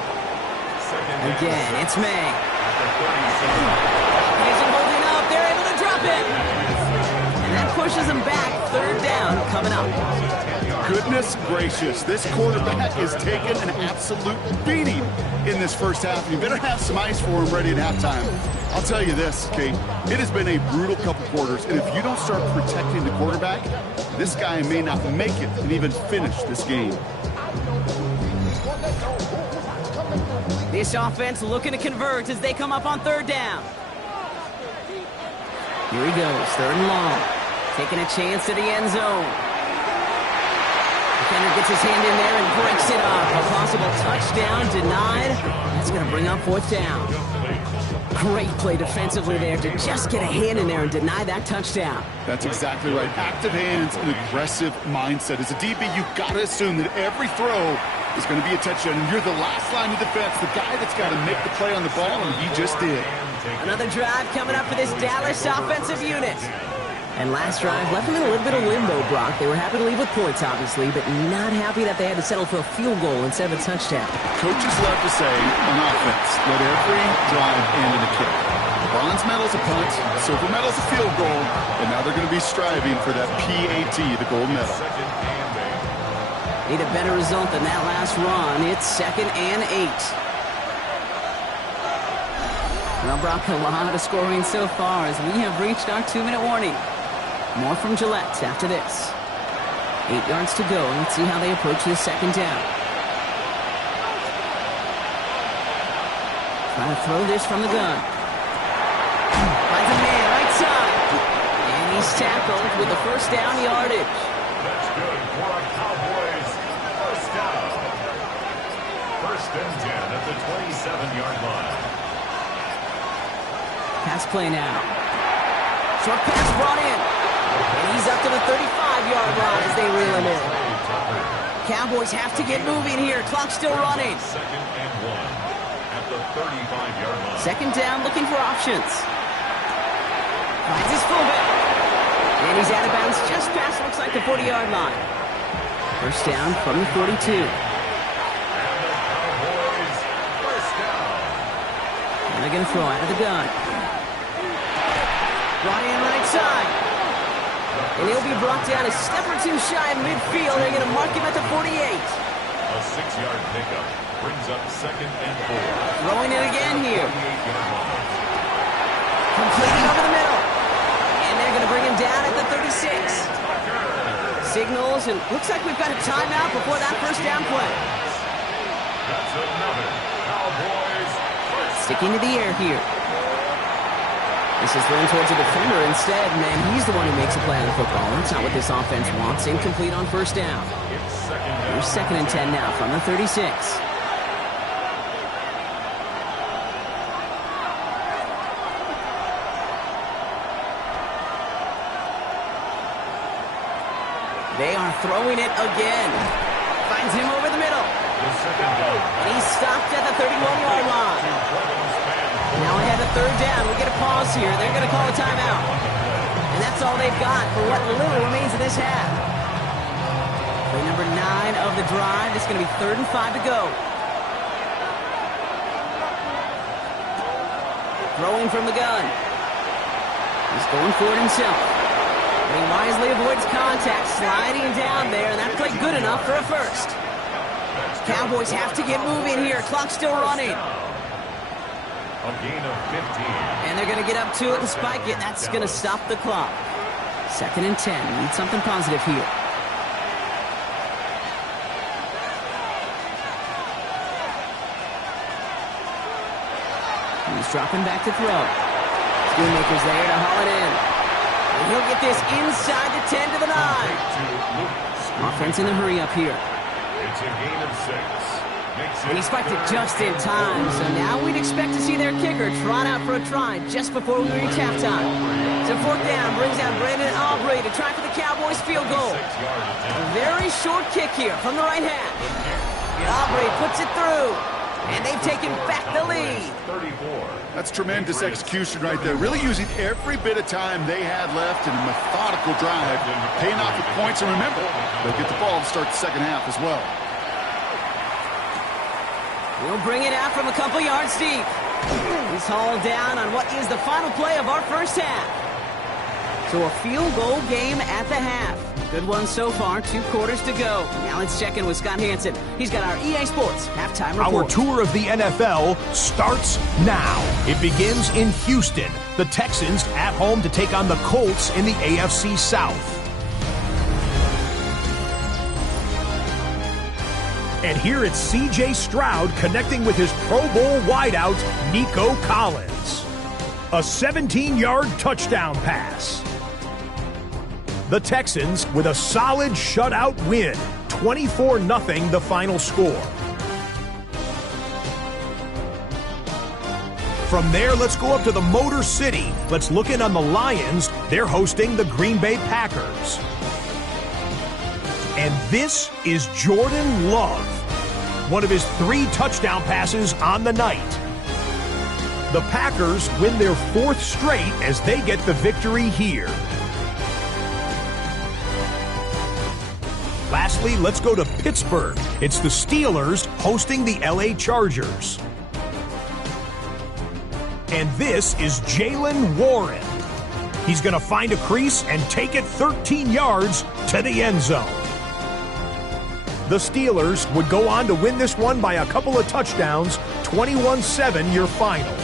Again, it's May. He isn't holding up. They're able to drop it. And that pushes him back. Third down coming up. Goodness gracious, this quarterback is taking an absolute beating in this first half. You better have some ice for him ready at halftime. I'll tell you this, Kate, it has been a brutal couple quarters, and if you don't start protecting the quarterback, this guy may not make it and even finish this game. This offense looking to convert as they come up on third down. Here he goes, third and long. Taking a chance to the end zone. Defender gets his hand in there and breaks it up. A possible touchdown denied. That's going to bring up fourth down. Great play defensively there to just get a hand in there and deny that touchdown. That's exactly right. Active hands and aggressive mindset. As a DB, you've got to assume that every throw is going to be a touchdown, and you're the last line of defense, the guy that's got to make the play on the ball, and he just did. Another drive coming up for this Dallas offensive unit. And last drive left them in a little bit of limbo, Brock. They were happy to leave with points, obviously, but not happy that they had to settle for a field goal instead of a touchdown. Coaches love to say on offense, let every drive end in a kick. Bronze medal's a punt, silver medal's a field goal, and now they're going to be striving for that PAT, the gold medal. Need a better result than that last run. It's 2nd and 8. Well, Brock, a lot of scoring so far as we have reached our 2-minute warning. More from Gillette after this. 8 yards to go. Let's see how they approach this second down. Trying to throw this from the gun. Finds a man right side. And he's tackled with the first down yardage. That's good for a Cowboys first down. 1st and 10 at the 27-yard line. Pass play now. Short pass brought in. And he's up to the 35-yard line as they reel him in. Cowboys have to get moving here. Clock's still running. 2nd and 1 at the 35-yard line. Second down, looking for options. Finds his fullback. And he's out of bounds just past, looks like, the 40-yard line. First down from the 42. And the Cowboys first down. And they're going to throw out of the gun. Brought in right side. And he'll be brought down a step or two shy of midfield. They're going to mark him at the 48. A 6-yard pickup brings up 2nd and 4. Throwing it again here. 48-yard line. Completing over the middle. And they're going to bring him down at the 36. Signals, and looks like we've got a timeout before that first down play. That's another Cowboys first. Sticking to the air here. This is thrown towards the defender instead, man. He's the one who makes a play on the football. That's not what this offense wants. Incomplete on first down. It's 2nd down. Here's 2nd and 10 now from the 36. They are throwing it again. Finds him over the middle. The 2nd down. And he's stopped at the 31-yard line. Now ahead of third down. We get a pause here. They're going to call a timeout. And that's all they've got for what little remains of this half. Play number 9 of the drive. It's going to be 3rd and 5 to go. Throwing from the gun. He's going for it himself. And he wisely avoids contact, sliding down there, and that played good enough for a first. Cowboys have to get moving here. Clock's still running. A gain of 15. And they're going to get up to it and spike it. That's going to stop the clock. 2nd and 10. Need something positive here. He's dropping back to throw. Schoonmaker's there to haul it in. And he'll get this inside the 10 to the 9. Offense in the hurry up here. It's a gain of 6. And he spiked it just in time. So now we'd expect to see their kicker trot out for a try just before we reach halftime. So 4th down brings out Brandon Aubrey to try for the Cowboys field goal. A very short kick here from the right half. Aubrey puts it through. And they've taken back the lead. 34. That's tremendous execution right there. Really using every bit of time they had left in a methodical drive, paying off with points. And remember, they'll get the ball to start the second half as well. He'll bring it out from a couple yards deep. He's hauled down on what is the final play of our first half. So a field goal game at the half. Good one so far, 2 quarters to go. Now let's check in with Scott Hanson. He's got our EA Sports halftime report. Our tour of the NFL starts now. It begins in Houston. The Texans at home to take on the Colts in the AFC South. And here it's C.J. Stroud connecting with his Pro Bowl wideout, Nico Collins. A 17-yard touchdown pass. The Texans with a solid shutout win, 24-0 the final score. From there, let's go up to the Motor City. Let's look in on the Lions. They're hosting the Green Bay Packers. And this is Jordan Love, one of his 3 touchdown passes on the night. The Packers win their 4th straight as they get the victory here. Lastly, let's go to Pittsburgh. It's the Steelers hosting the LA Chargers. And this is Jaylen Warren. He's going to find a crease and take it 13 yards to the end zone. The Steelers would go on to win this one by a couple of touchdowns, 21-7 your final.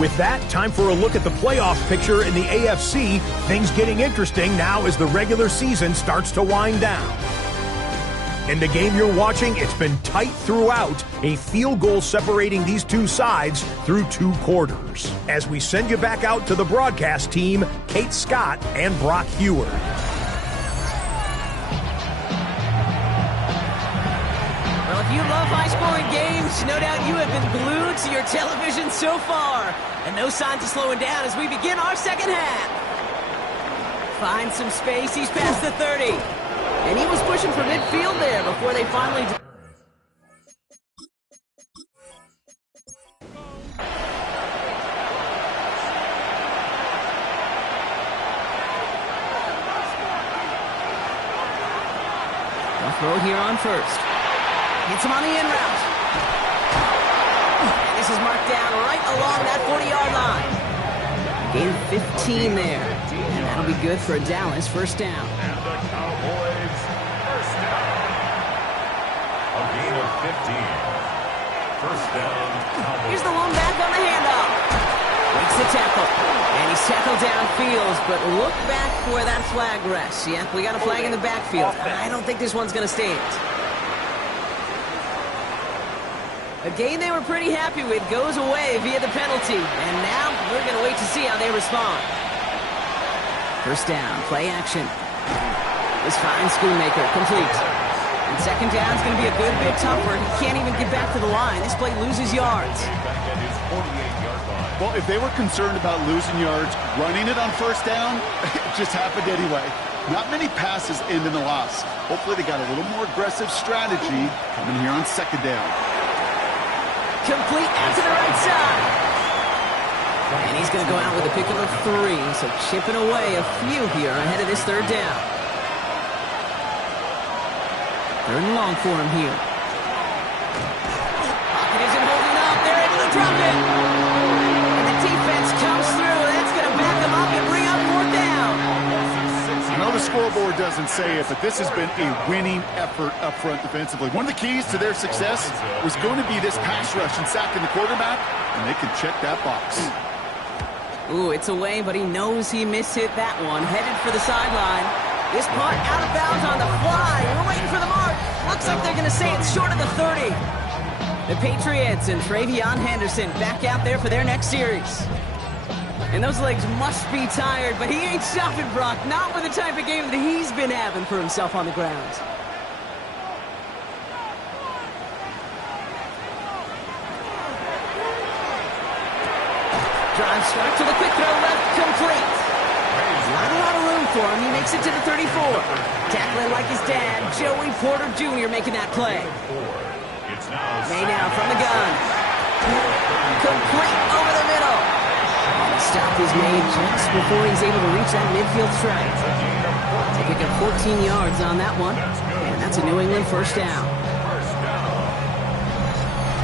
With that, time for a look at the playoff picture in the AFC. Things getting interesting now as the regular season starts to wind down. In the game you're watching, it's been tight throughout, a field goal separating these two sides through 2 quarters. As we send you back out to the broadcast team, Kate Scott and Brock Heward. Well, if you love high-scoring games, no doubt you have been glued to your television so far. And no signs of slowing down as we begin our second half. Finds some space, he's past the 30. And he was pushing for midfield there before they finally... They'll throw here on first. Gets him on the in route. And this is marked down right along that 40-yard line. Gain of 15 there. And that'll be good for a Dallas first down. And the Cowboys first down. A gain of 15. First down, Cowboys. Here's the one back on the handoff. Makes the tackle. And he's tackled downfield, but look back for where that flag rests. Yeah, we got a flag in the backfield. I don't think this one's going to stand. A game they were pretty happy with goes away via the penalty. And now we're going to wait to see how they respond. First down, play action. This fine Schoonmaker, complete. And second down is going to be a good bit tougher. He can't even get back to the line. This play loses yards. Back at his 48-yard line. Well, if they were concerned about losing yards, running it on first down, it just happened anyway. Not many passes end in a loss. Hopefully they got a little more aggressive strategy coming here on second down. Complete out to the right side. And he's going to go out with a pick of a 3, so chipping away a few here ahead of this third down. Third and long for him here. Pocket isn't holding up. They're able to drop it. And the defense comes through. That's going to back them up and bring up 4th down. I know the scoreboard doesn't say it, but this has been a winning effort up front defensively. One of the keys to their success was going to be this pass rush and sacking the quarterback, and they can check that box. Ooh, it's away, but he knows he mishit that one. Headed for the sideline. This punt out of bounds on the fly. We're waiting for the mark. Looks like they're going to say it's short of the 30. The Patriots and Travion Henderson back out there for their next series. And those legs must be tired, but he ain't stopping, Brock. Not with the type of game that he's been having for himself on the ground. Drive start to the quick throw left, complete. Not a lot of room for him. He makes it to the 34. Tackling like his dad, Joey Porter Jr. making that play. May now from the gun. Complete over the middle. And the stop is made just before he's able to reach that midfield strike. They pick up 14 yards on that one. And That's a New England first down.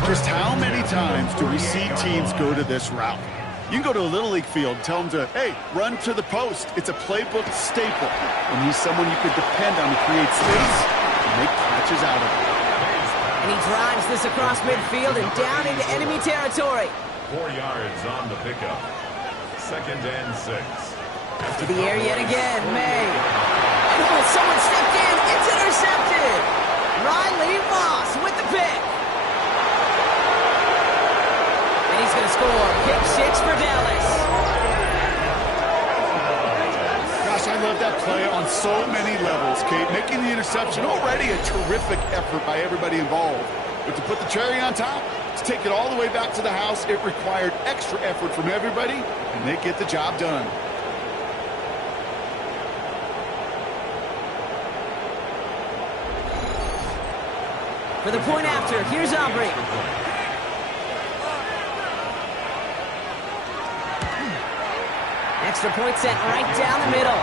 Just how many times do we see teams go to this route? You can go to a Little League field and tell them to, hey, run to the post. It's a playbook staple. And he's someone you could depend on to create space and make catches out of it. And he drives this across midfield and down into enemy territory. 4 yards on the pickup. 2nd and 6. To the air yet again, May. And oh, someone stepped in. It's intercepted. Riley Moss with the pick. And he's going to score. Pick 6 for Dallas. Gosh, I love that play on so many levels, Kate. Making the interception, already a terrific effort by everybody involved. But to put the cherry on top, to take it all the way back to the house, it required extra effort from everybody, and they get the job done. For the point after, here's Aubrey. Extra point set right down the middle.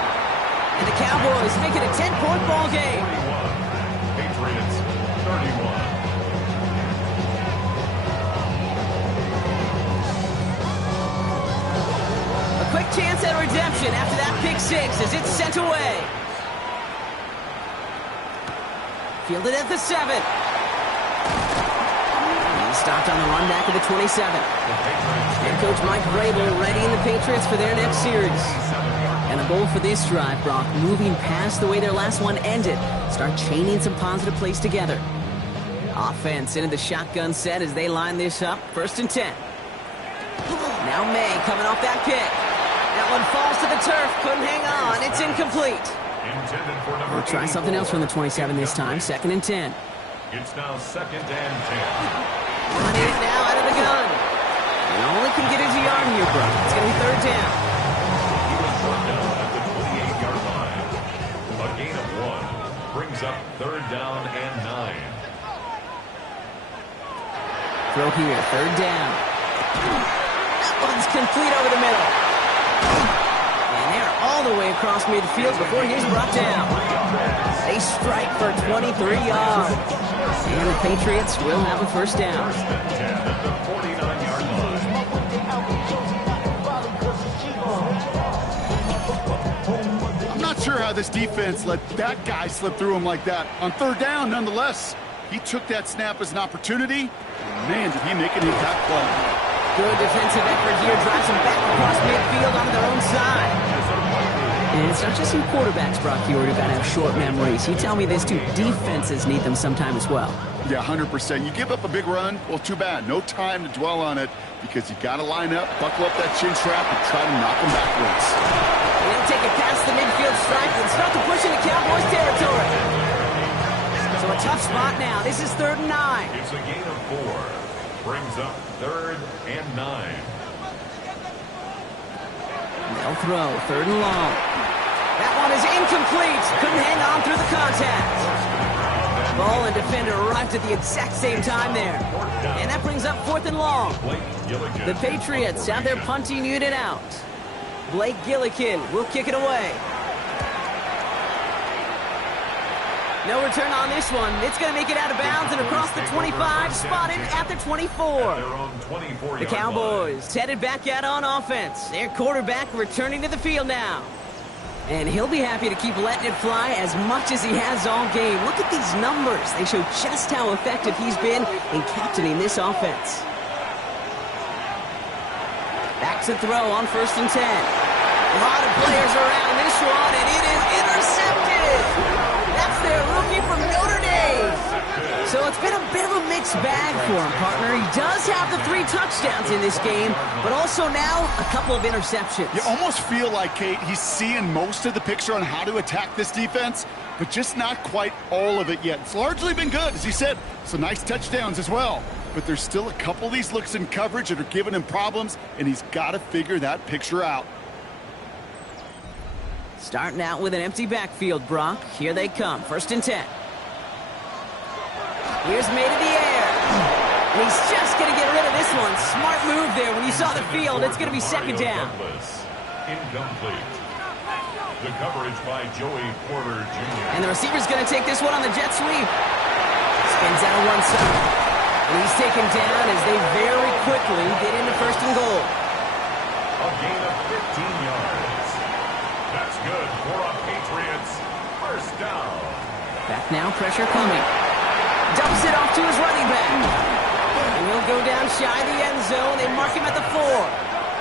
And the Cowboys make it a 10-point ball game. 31. Patriots 31. A quick chance at redemption after that pick 6 as it's sent away. Fielded at the 7. He's stopped on the run back of the 27. Head coach Mike Vrabel readying the Patriots for their next series. And the goal for this drive, Brock, moving past the way their last one ended. Start chaining some positive plays together. Offense into the shotgun set as they line this up. 1st and 10. Now May coming off that pick. That one falls to the turf. Couldn't hang on. It's incomplete. We'll try something else from the 27 this time. 2nd and 10. It's now 2nd and 10. Running it now out of the gun. He only can get his yard here, bro. It's going to be 3rd down. He was brought down at the 28-yard line. A gain of 1 brings up 3rd down and 9. Throw here, 3rd down. That one's complete over the middle. And they're all the way across midfield before he's brought down. They strike for 23 yards. And the Patriots will have a 1st down. 1st and 10 at the 49-yard line. I'm not sure how this defense let that guy slip through him like that. On 3rd down, nonetheless, he took that snap as an opportunity. Man, did he make an impact play. Good defensive effort here. Drives them back across midfield onto their own side. And it's not just you quarterbacks, Brock Huard, who got to have short memories. You tell me this too. Defenses need them sometime as well. Yeah, 100%. You give up a big run, well, too bad. No time to dwell on it because you got to line up, buckle up that chin strap, and try to knock them backwards. And they'll take it past the midfield stripe and start to push into Cowboys territory. So a tough spot now. This is 3rd and 9. It's a gain of 4. Brings up 3rd and 9. They'll throw 3rd and long. That one is incomplete. Couldn't hang on through the contact. Ball and defender arrived at the exact same time there. And that brings up 4th and long. The Patriots have their punting unit out. Blake Gillikin will kick it away. No return on this one. It's going to make it out of bounds and across the 25, spotted at the 24. The Cowboys headed back out on offense. Their quarterback returning to the field now. And he'll be happy to keep letting it fly as much as he has all game. Look at these numbers. They show just how effective he's been in captaining this offense. Back to throw on 1st and 10. A lot of players around this one, and it is intercepted. That's their rookie from Notre Dame. So it's been a bit of a mixed bag for him, partner. He does have the 3 touchdowns in this game, but also now a couple of interceptions. You almost feel like, Kate, he's seeing most of the picture on how to attack this defense, but just not quite all of it yet. It's largely been good, as you said. Some nice touchdowns as well. But there's still a couple of these looks in coverage that are giving him problems, and he's got to figure that picture out. Starting out with an empty backfield, Brock. Here they come. 1st and 10. Here's May to the air. And he's just going to get rid of this one. Smart move there. When you saw the field, it's going to be 2nd down. Incomplete. The coverage by Joey Porter Jr. And the receiver's going to take this one on the jet sweep. Spins out of one side. And he's taken down as they very quickly get into first and goal. A gain of 15 yards. That's good for a Patriots first down. Back now, pressure coming. Dumps it off to his running back. And he'll go down shy of the end zone. They mark him at the 4.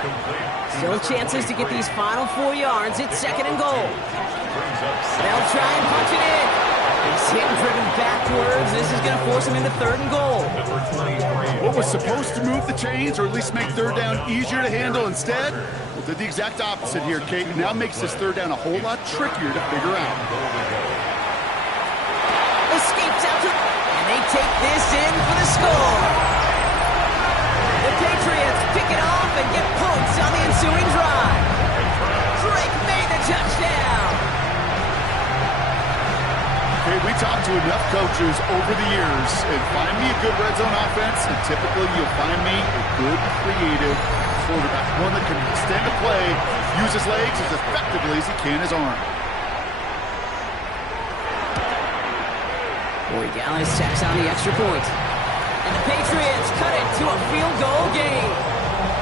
Complete. Still chances to get these final 4 yards. It's second and goal. They'll try and punch it in. He's hit and driven backwards. This is going to force him into third and goal. What was supposed to move the chains or at least make third down easier to handle instead? Well, did the exact opposite here, Kate. Now makes this third down a whole lot trickier to figure out. Escapes out to... And they take this in for the score. The Patriots pick it off and get points on the ensuing drive. Drake made the touchdown. Okay, we talked to enough coaches over the years, and find me a good red zone offense, and typically you'll find me a good, creative quarterback, one that can extend the play, use his legs as effectively as he can his arm. Boy, Dallas tacks on the extra point. And the Patriots cut it to a field goal game.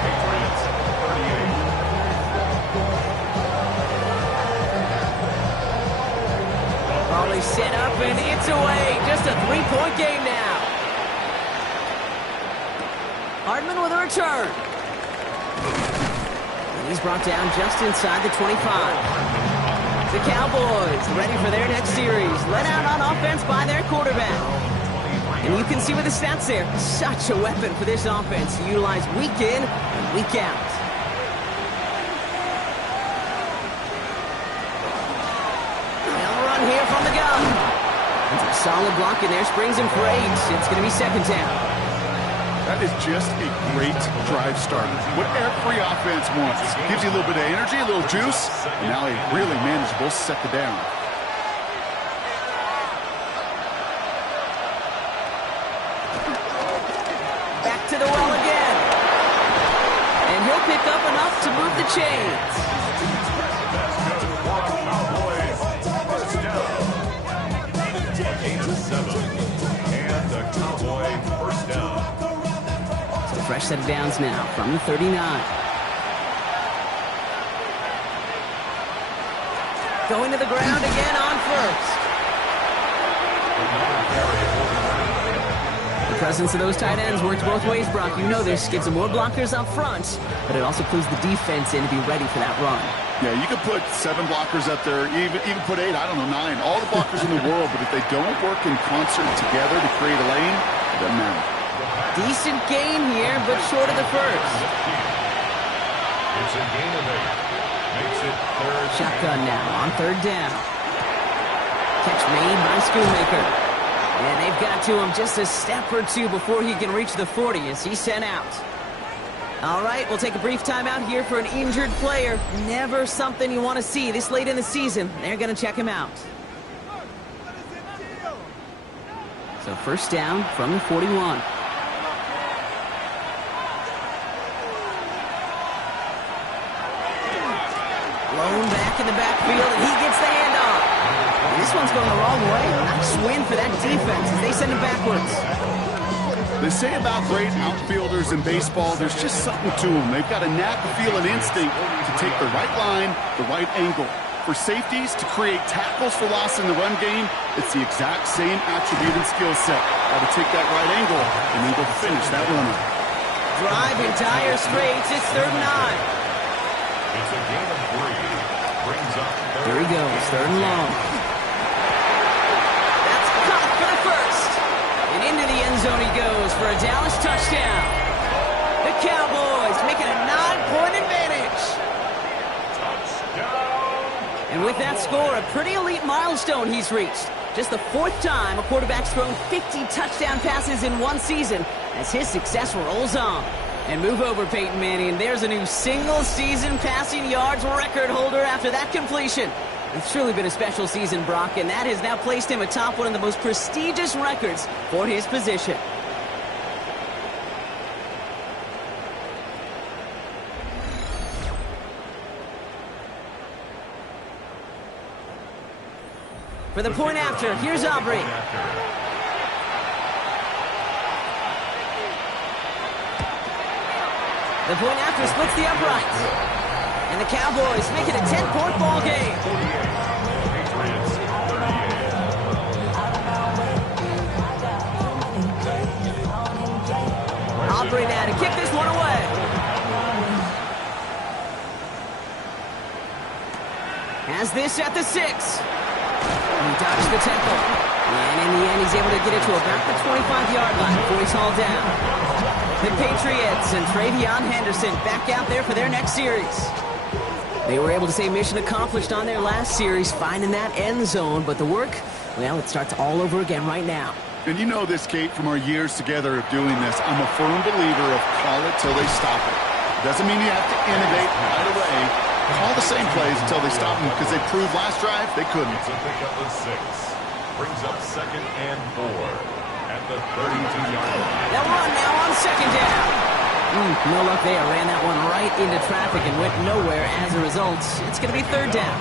Patriots 38. Ball is set up and it's away. Just a 3-point game now. Hardman with a return. And he's brought down just inside the 25. The Cowboys ready for their next series. Let out on offense by their quarterback. And you can see with the stats there, such a weapon for this offense to utilize week in and week out. They'll run here from the gun. It's a solid block in there, springs him for 8. It's going to be second down. That is just a great drive starter. What every offense wants. Gives you a little bit of energy, a little juice, and now a really manageable second down. Back to the well again. And he'll pick up enough to move the chains. That's good for a Cowboys first down. A gain of 7. And a Cowboy first down. So fresh set of downs now from the 39. Going to the ground again on first. The presence of those tight ends works both ways, Brock. You know this. Gives them more blockers up front, but it also clues the defense in to be ready for that run. Yeah, you could put 7 blockers up there, even put 8, I don't know, 9. All the blockers in the world, but if they don't work in concert together to create a lane, it doesn't matter. Decent gain here, but short of the first. It's a gain of 8. Makes it third. Shotgun now on third down. Catch made by Schoonmaker. And they've got to him just a step or 2 before he can reach the 40 as he's sent out. All right, we'll take a brief timeout here for an injured player. Never something you want to see this late in the season. They're going to check him out. So first down from the 41. Blown back in the backfield, and he gets the handoff. This one's going the wrong way. Nice win for that defense as they send him backwards. They say about great outfielders in baseball, there's just something to them. They've got a knack, a feel, and instinct to take the right line, the right angle. For safeties, to create tackles for loss in the run game, it's the exact same attribute and skill set. Got to take that right angle and then go finish that runner. Drive in dire straits. It's third and 9. It's a gain of 3. Brings up third. Here he goes, third and long. That's caught for the first. And into the end zone he goes for a Dallas touchdown. The Cowboys making a 9-point advantage. Touchdown. And with that score, a pretty elite milestone he's reached. Just the 4th time a quarterback's thrown 50 touchdown passes in one season as his success rolls on. And move over, Peyton Manning. There's a new single-season passing yards record holder after that completion. It's truly been a special season, Brock, and that has now placed him atop one of the most prestigious records for his position. For the point after, here's Aubrey. The point after splits the uprights. And the Cowboys make it a 10-point ball game. Aubrey now to kick this one away. Has this at the 6. He dodged the tackle. And in the end, he's able to get it to about the 25-yard line before he's hauled down. The Patriots and Travion Henderson back out there for their next series. They were able to say mission accomplished on their last series, finding that end zone, but the work, well, it starts all over again right now. And you know this, Kate, from our years together of doing this. I'm a firm believer of call it till they stop it. Doesn't mean you have to innovate right away. Call the same plays until they stop them, because they proved last drive they couldn't. It's a pickup of 6. Brings up 2nd and 4 at the 32-yard line. They'll run now on 2nd down. No luck there. Ran that one right into traffic and went nowhere as a result. It's going to be 3rd down.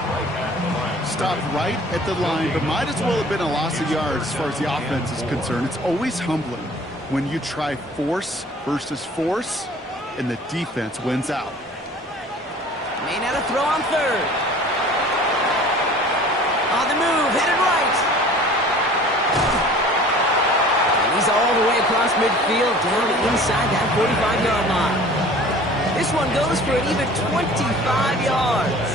Stopped right at the line, but might as well have been a loss of yards as far as the offense is concerned. It's always humbling when you try force versus force, and the defense wins out. May now to throw on 3rd. On the move, headed right. And he's all the way across midfield, down inside that 45-yard line. This one goes for an even 25 yards.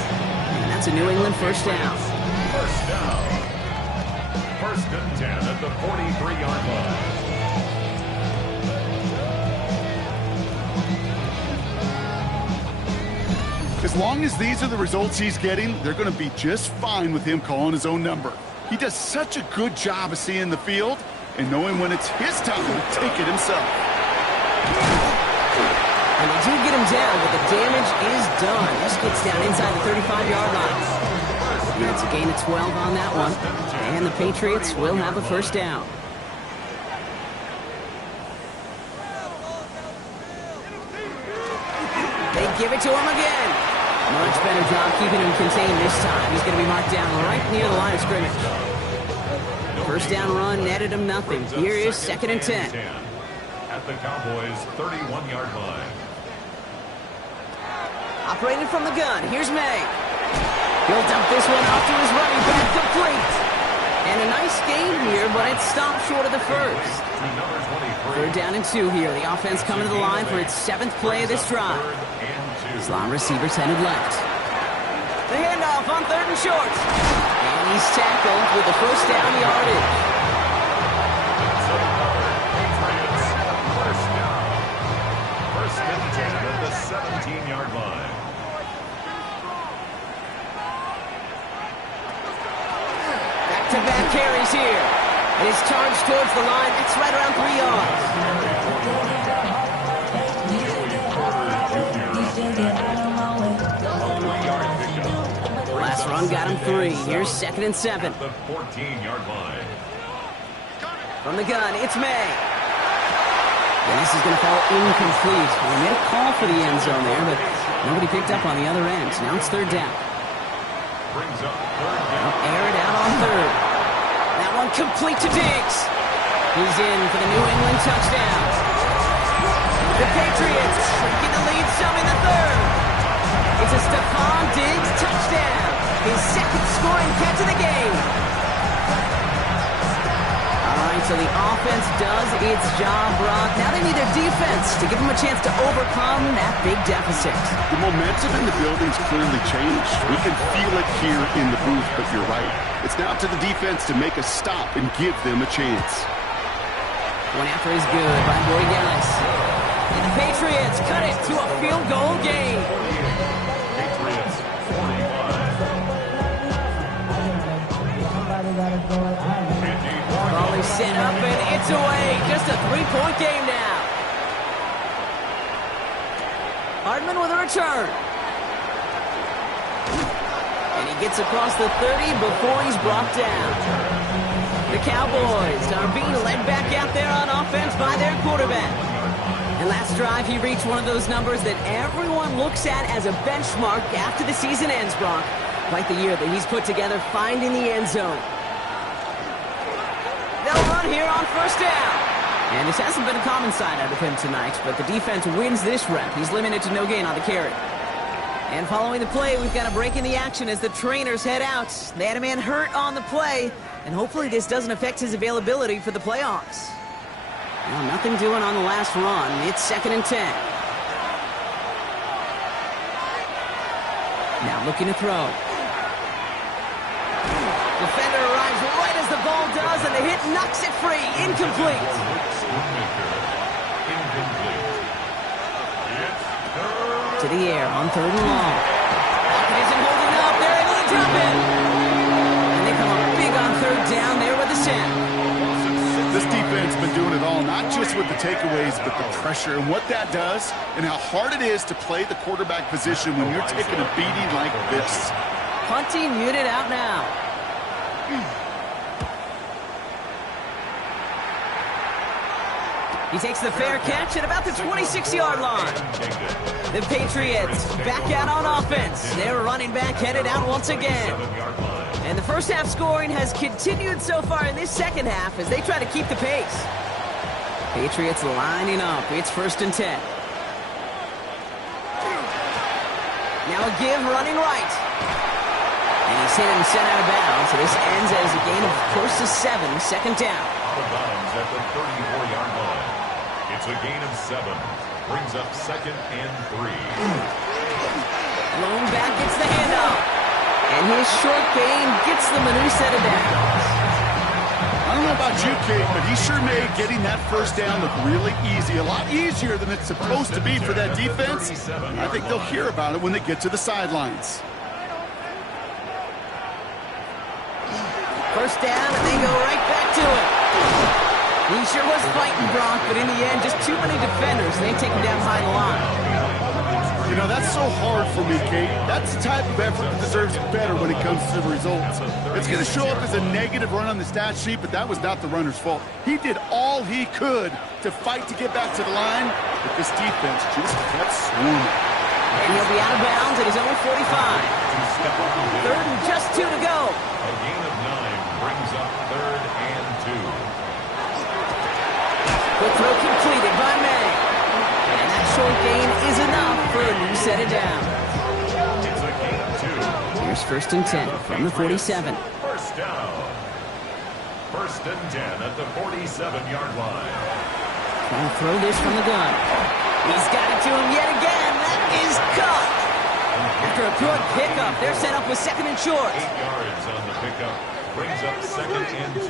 And that's a New England 1st down. 1st down. 1st and 10 at the 43-yard line. As long as these are the results he's getting, they're going to be just fine with him calling his own number. He does such a good job of seeing the field and knowing when it's his time to take it himself. And they do get him down, but the damage is done. Just gets down inside the 35-yard line. And it's a gain of 12 on that one. And the Patriots will have a 1st down. They give it to him again. Much better job keeping him contained this time. He's going to be marked down right near the line of scrimmage. 1st down run netted him nothing. Here is 2nd and 10. At the Cowboys' 31-yard line. Operated from the gun. Here's May. He'll dump this one off to his running back, complete. And a nice gain here, but it stopped short of the 1st. 3rd down and 2 here. The offense coming to the line for its 7th play of this drive. Slot receivers headed left. The handoff on 3rd and short. And he's tackled with the 1st down yardage. First down. 1st and 10 at the 17-yard line. Back-to-back carries here. And his charge towards the line. It's right around 3 yards. Last run got him 3. Here's 2nd and 7. The 14-yard line. From the gun, it's May. And this is going to fall incomplete. They made a call for the end zone there, but nobody picked up on the other end. Now it's 3rd down. Brings up 3rd down. Air it out on 3rd. That one complete to Diggs. He's in for the New England touchdown. The Patriots shrinking the lead some in the 3rd. It's a Stephon Diggs touchdown. His 2nd scoring catch of the game. All right, so the offense does its job, Brock. Now they need their defense to give them a chance to overcome that big deficit. The momentum in the building's clearly changed. We can feel it here in the booth, but you're right. It's now to the defense to make a stop and give them a chance. One after is good by Borregales. And the Patriots cut it to a field goal game. Patriots 45. Ball is set up and it's away. Just a 3-point game now. Hardman with a return. And he gets across the 30 before he's brought down. The Cowboys are being led back out there on offense by their quarterback. And last drive, he reached one of those numbers that everyone looks at as a benchmark after the season ends, Brock. Quite the year that he's put together finding the end zone. down here on first down. And this hasn't been a common sight out of him tonight, but the defense wins this rep. He's limited to no gain on the carry. And following the play, we've got a break in the action as the trainers head out. They had a man hurt on the play, and hopefully this doesn't affect his availability for the playoffs. Well, nothing doing on the last run. It's 2nd and 10. Now looking to throw. Defender arrives right as the ball does, and the hit knocks it free. Incomplete. To the air on 3rd and long. Pocket isn't holding up. They're able to drop it. And they come up big on 3rd down there with the sack. This defense has been doing it all, not just with the takeaways, but the pressure and what that does and how hard it is to play the quarterback position when you're taking a beating like this. Punting unit out now. He takes the fair catch at about the 26-yard line. The Patriots back out on offense. Their running back headed out once again. And the first half scoring has continued so far in this second half as they try to keep the pace. Patriots lining up. It's 1st and 10. Now a give running right. And he's hit and sent out of bounds. So this ends as a gain of close to 7, 2nd down. Out of bounds at the 34-yard line. It's a gain of 7. Brings up 2nd and 3. Lone back gets the handoff. And his short gain gets them a new set of downs. I don't know about you, Kate, but he sure made getting that first down look really easy. A lot easier than it's supposed to be for that defense. I think they'll hear about it when they get to the sidelines. First down, and they go right back to it. He sure was fighting Brock, but in the end, just too many defenders. They take him down behind the line. You know, that's so hard for me, Kate. That's the type of effort that deserves better when it comes to the results. It's going to show up as a negative run on the stat sheet, but that was not the runner's fault. He did all he could to fight to get back to the line, but this defense just kept swarming. And he'll be out of bounds at his own 45. 3rd and just 2 to go. A gain of 9 brings up 3rd and 2. Quick throw completed by May. And that short gain is enough for a new set of downs. It's a gain of 2. Here's 1st and 10 from the 47. First down. 1st and 10 at the 47-yard line. Trying to throw this from the gun. He's got it to him yet again. That is caught. After a good pickup, they're set up with 2nd and short. 8 yards on the pickup. Brings up 2nd and 2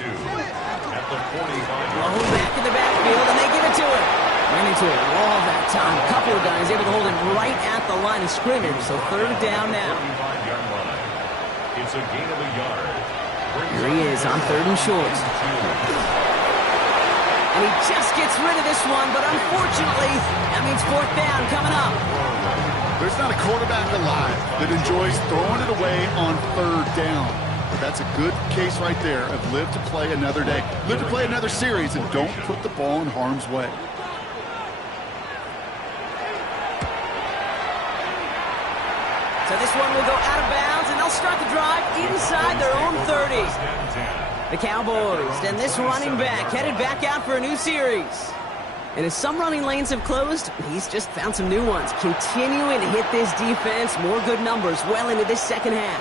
at the 45-yard Low line. back in the backfield, and they give it to him. Ran into a wall that time. A couple of guys able to hold him right at the line of scrimmage. So 3rd down now. 45-yard line. It's a gain of a yard. Here he is on 3rd and short. And he just gets rid of this one, but unfortunately, that means 4th down coming up. There's not a quarterback alive that enjoys throwing it away on 3rd down. But that's a good case right there of live to play another day. Live to play another series and don't put the ball in harm's way. So this one will go out of bounds, and they'll start the drive inside their own 30. The Cowboys and this running back headed back out for a new series. And as some running lanes have closed, he's just found some new ones. Continuing to hit this defense, more good numbers well into this second half.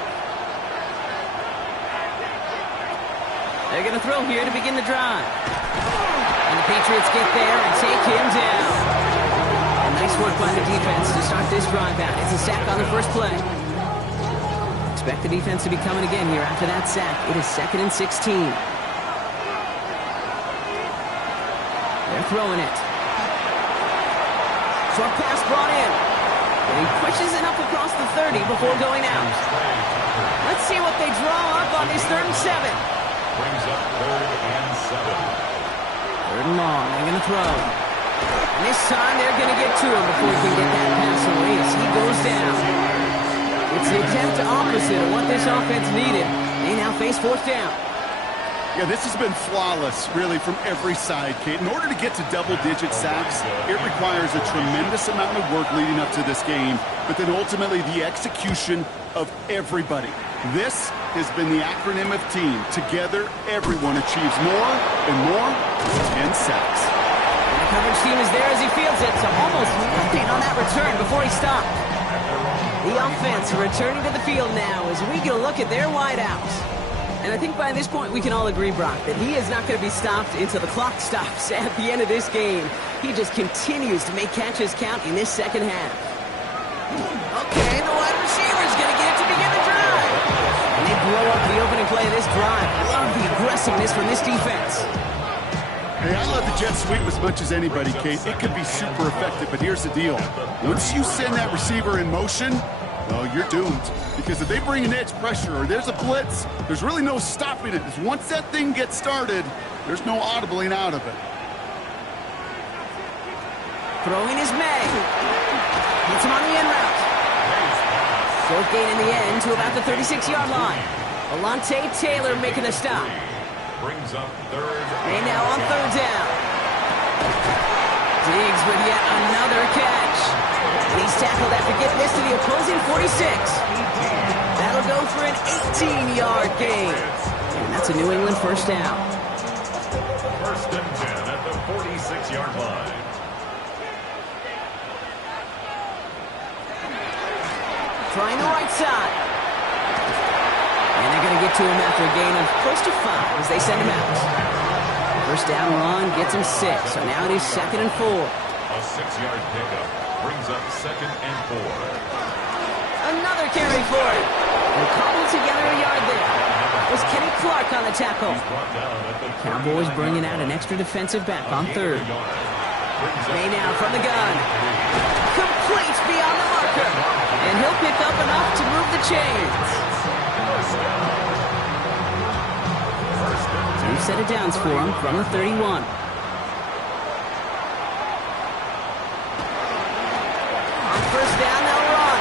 They're going to throw here to begin the drive. And the Patriots get there and take him down. And nice work by the defense to start this drive out. It's a sack on the first play. Expect the defense to be coming again here after that sack. It is 2nd and 16. They're throwing it. Short pass brought in. And he pushes it up across the 30 before going out. Let's see what they draw up on this 3rd and 7. Brings up 3rd and 7. 3rd and long. They're going to throw. And this time they're going to get to him before he can get that pass away as he goes down. It's the attempt opposite of what this offense needed. They now face 4th down. Yeah, this has been flawless, really, from every side, Kate. In order to get to double-digit sacks, it requires a tremendous amount of work leading up to this game, but then ultimately the execution of everybody. This has been the acronym of team. Together, everyone achieves more and more than 10 sacks. And the coverage team is there as he fields it, so almost nothing on that return before he stopped. The offense returning to the field now as we get a look at their wideouts. And I think by this point we can all agree, Brock, that he is not going to be stopped until the clock stops at the end of this game. He just continues to make catches count in this second half. Okay, the wide receiver is going to get it to begin the drive. And they blow up the opening play of this drive. I love the aggressiveness from this defense. Hey, I love the jet sweep as much as anybody, Kate. It can be super effective, but here's the deal. Once you send that receiver in motion, well, you're doomed. Because if they bring an edge pressure or there's a blitz, there's really no stopping it. Once that thing gets started, there's no audibling out of it. Throwing is May. Hits him on the end route. Short gain in the end to about the 36-yard line. Alontae Taylor making the stop. Brings up third. May now on third down. Diggs with yet another catch. And he's tackled after getting this to the opposing 46. That'll go for an 18-yard gain. And that's a New England first down. First and 10 at the 46-yard line. Trying the right side. And they're going to get to him after a gain of close to 5 as they send him out. First down run gets him 6. So now it is 2nd and 4. A 6-yard pickup brings up 2nd and 4. Another carry for it. And cobbled together a yard there. It was Kenny Clark on the tackle. Cowboys bringing out an extra defensive back on third. May now from the gun. Complete beyond the marker. And he'll pick up enough to move the chains. Two set of downs for him from the 31. On first down, they'll run.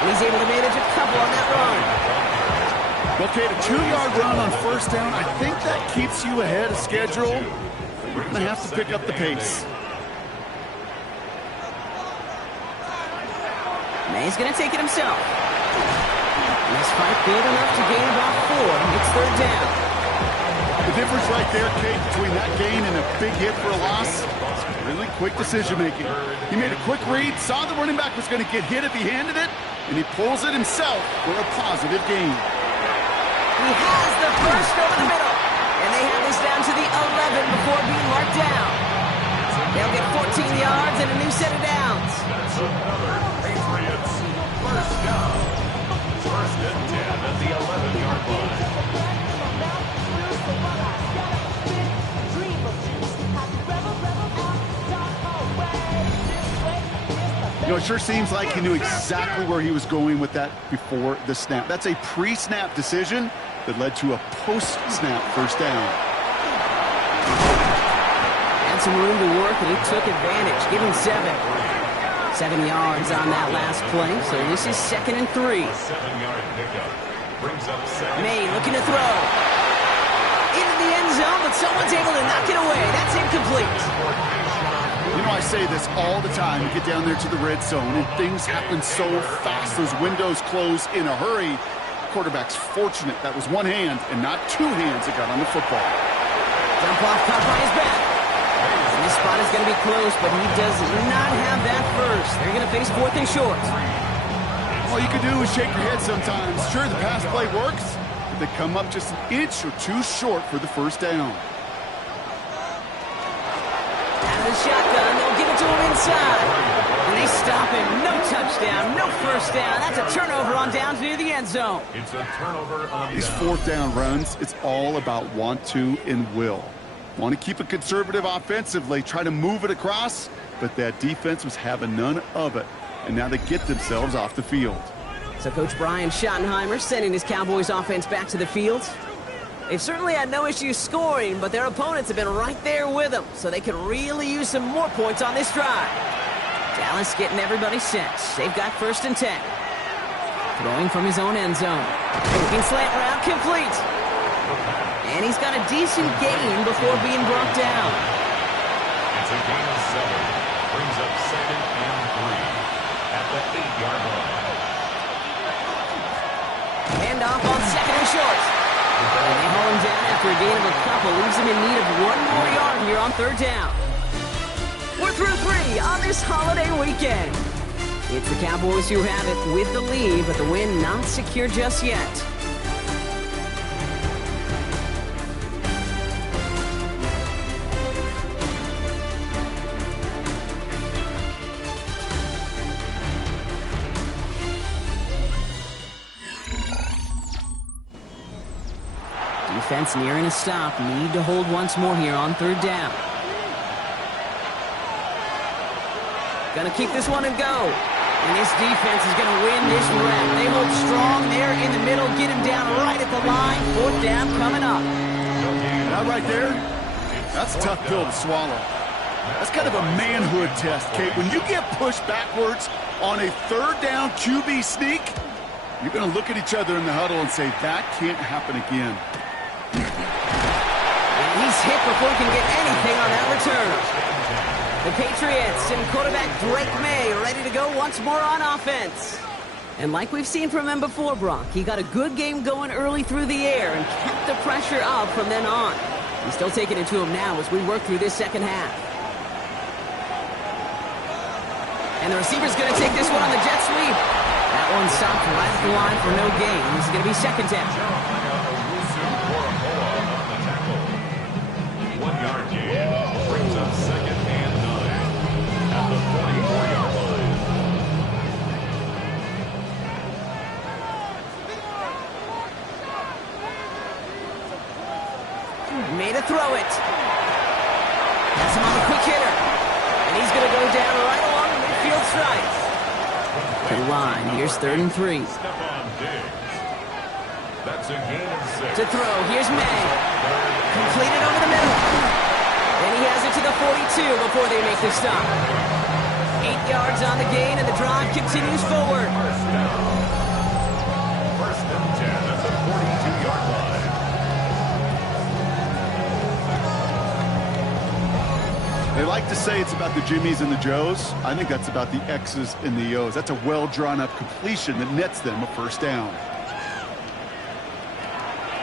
And he's able to manage a couple on that run. Okay, a 2-yard run on first down. I think that keeps you ahead of schedule. We're going to have to pick up the pace. May's going to take it himself. This fight good enough to gain about 4. It's third down. The difference right there, Kate, between that gain and a big hit for a loss, really quick decision-making. He made a quick read, saw the running back was going to get hit if he handed it, and he pulls it himself for a positive gain. He has the first over the middle, and they have this down to the 11 before being marked down. They'll get 14 yards and a new set of downs. That's another Patriots first down. First and 10 at the 11-yard line. You know, it sure seems like he knew exactly where he was going with that before the snap. That's a pre-snap decision that led to a post-snap first down. Had some room to work, and he took advantage, giving 7. 7 yards on that last play, so this is 2nd and 3. 7-yard pickup brings up 2nd. May looking to throw. Into the end zone, but someone's able to knock it away. That's incomplete. You know, I say this all the time. You get down there to the red zone, and things happen so fast. Those windows close in a hurry. Quarterback's fortunate that was one hand and not 2 hands that got on the football. Jump off, caught by his back. And this spot is going to be close, but he does not have that first. They're going to face 4th and short. All you can do is shake your head sometimes. Sure, the pass play works, but they come up just an inch or 2 short for the first down. Out of the shotgun, they'll give it to him inside. And they stop him. No touchdown, no first down. That's a turnover on downs near the end zone. It's a turnover on These down. 4th down runs, it's all about want to and will. Want to keep it conservative offensively, try to move it across, but that defense was having none of it. And now they get themselves off the field. So Coach Brian Schottenheimer sending his Cowboys offense back to the field. They've certainly had no issues scoring, but their opponents have been right there with them, so they could really use some more points on this drive. Dallas getting everybody set. They've got 1st and 10. Throwing from his own end zone. Looking slant route complete. And he's got a decent gain before being brought down. It's a gain of 7. Brings up 2nd and 3 at the 8-yard line. Hand off on 2nd and short. And they haul him down after a gain of a couple. Leaves him in need of 1 more yard here on 3rd down. We're through 3 on this holiday weekend. It's the Cowboys who have it with the lead, but the win not secure just yet. Defense nearing a stop. Need to hold once more here on 3rd down. Gonna keep this one and go. And this defense is gonna win this rep. They hold strong there in the middle. Get him down right at the line. 4th down coming up. That right there, that's a tough pill to swallow. That's kind of a manhood test, Kate. When you get pushed backwards on a 3rd down QB sneak, you're gonna look at each other in the huddle and say, that can't happen again. And he's hit before he can get anything on that return. The Patriots and quarterback Drake May ready to go once more on offense. And like we've seen from him before, Brock, he got a good game going early through the air and kept the pressure up from then on. He's still taking it to him now as we work through this second half. And the receiver's going to take this one on the jet sweep. That one stopped right at the line for no gain. This is going to be 2nd down. 1 yard gain. Brings up 2nd and 9 at the 44-yard line. Made a throw it. That's him on the quick hitter. And he's going to go down right along the midfield stripe. To the line. Here's 3rd and 3. Stephon Diggs. That's a gain of 6. To throw. Here's May. Completed over the middle. And he has it to the 42 before they make the stop. 8 yards on the gain, and the drive continues forward. 1st and 10 at the 42-yard line. They like to say it's about the Jimmies and the Joes. I think that's about the X's and the O's. That's a well-drawn-up completion that nets them a 1st down.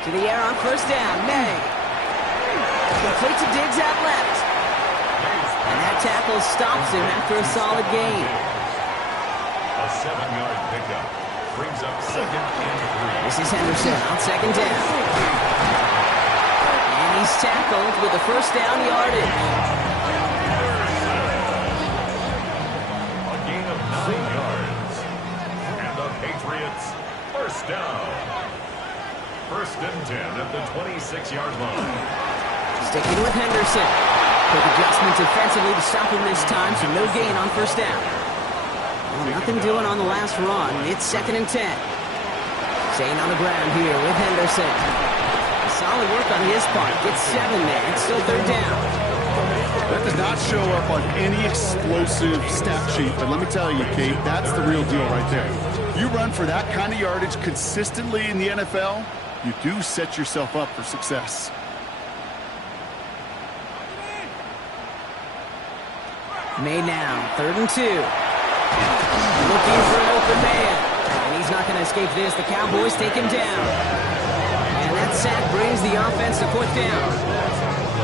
To the air on 1st down. May. Complete to Diggs out left. And that tackle stops him after a solid gain. A 7-yard pickup. Brings up 2nd and 3. This is Henderson on 2nd down. And he's tackled with the 1st down yardage. A gain of 9 yards. And the Patriots 1st down. 1st and 10 at the 26-yard line. Sticking with Henderson. Quick adjustment defensively to stop him this time, so no gain on 1st down. Well, nothing doing on the last run. It's 2nd and 10. Staying on the ground here with Henderson. Solid work on his part. Gets 7 there. It's still 3rd down. That does not show up on any explosive stat sheet, but let me tell you, Kate, that's the real deal right there. You run for that kind of yardage consistently in the NFL, you do set yourself up for success. Made now, 3rd and 2. Looking for an open man. And he's not going to escape this. The Cowboys take him down. And that sack brings the offense to 4th down.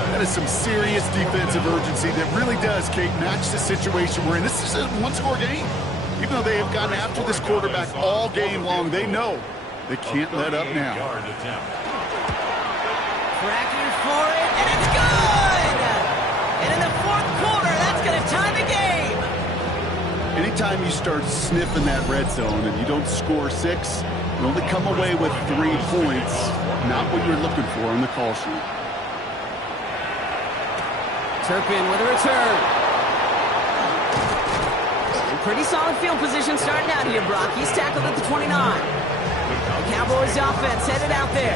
That is some serious defensive urgency that really does, Kate, match the situation we're in. This is a one-score game. Even though they have gotten after this quarterback all game long, they know they can't let up now. Cracking for it, and it's good! And in the 4th quarter, that's going to tie the game. Anytime you start sniffing that red zone and you don't score 6, you only come away with 3 points, not what you're looking for on the call sheet. Turpin with a return. And pretty solid field position starting out here, Brock. He's tackled at the 29. The Cowboys offense headed out there.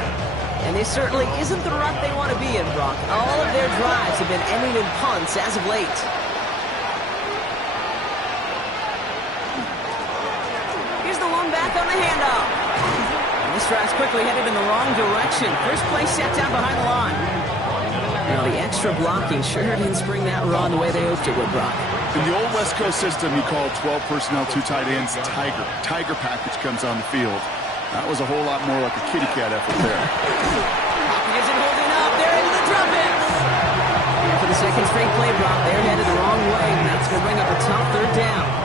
And this certainly isn't the rut they want to be in, Brock. All of their drives have been ending in punts as of late. Here's the one back on the handoff. And this These drives quickly headed in the wrong direction. First play set down behind the line. Now, the extra blocking sure didn't spring that run the way they hoped it would, Brock. In the old West Coast system, you called 12 personnel, 2 tight ends, Tiger. Tiger package comes on the field. That was a whole lot more like a kitty cat effort there. Hopkins isn't holding up. They're into the drop-ins. And for the second straight play, Brock, they're headed the wrong way. And that's going to bring up a tough third down.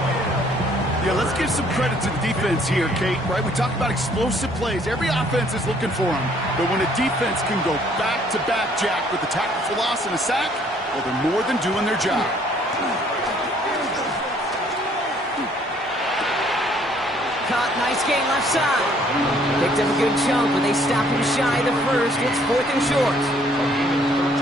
Yeah, let's give some credit to the defense here, Kate, right? We talk about explosive plays. Every offense is looking for them. But when a defense can go back-to-back, Jack, with a tackle for loss and a sack, well, they're more than doing their job. Caught, nice gain left side. Picked up a good chunk, but they stop him shy of the first. It's 4th and short.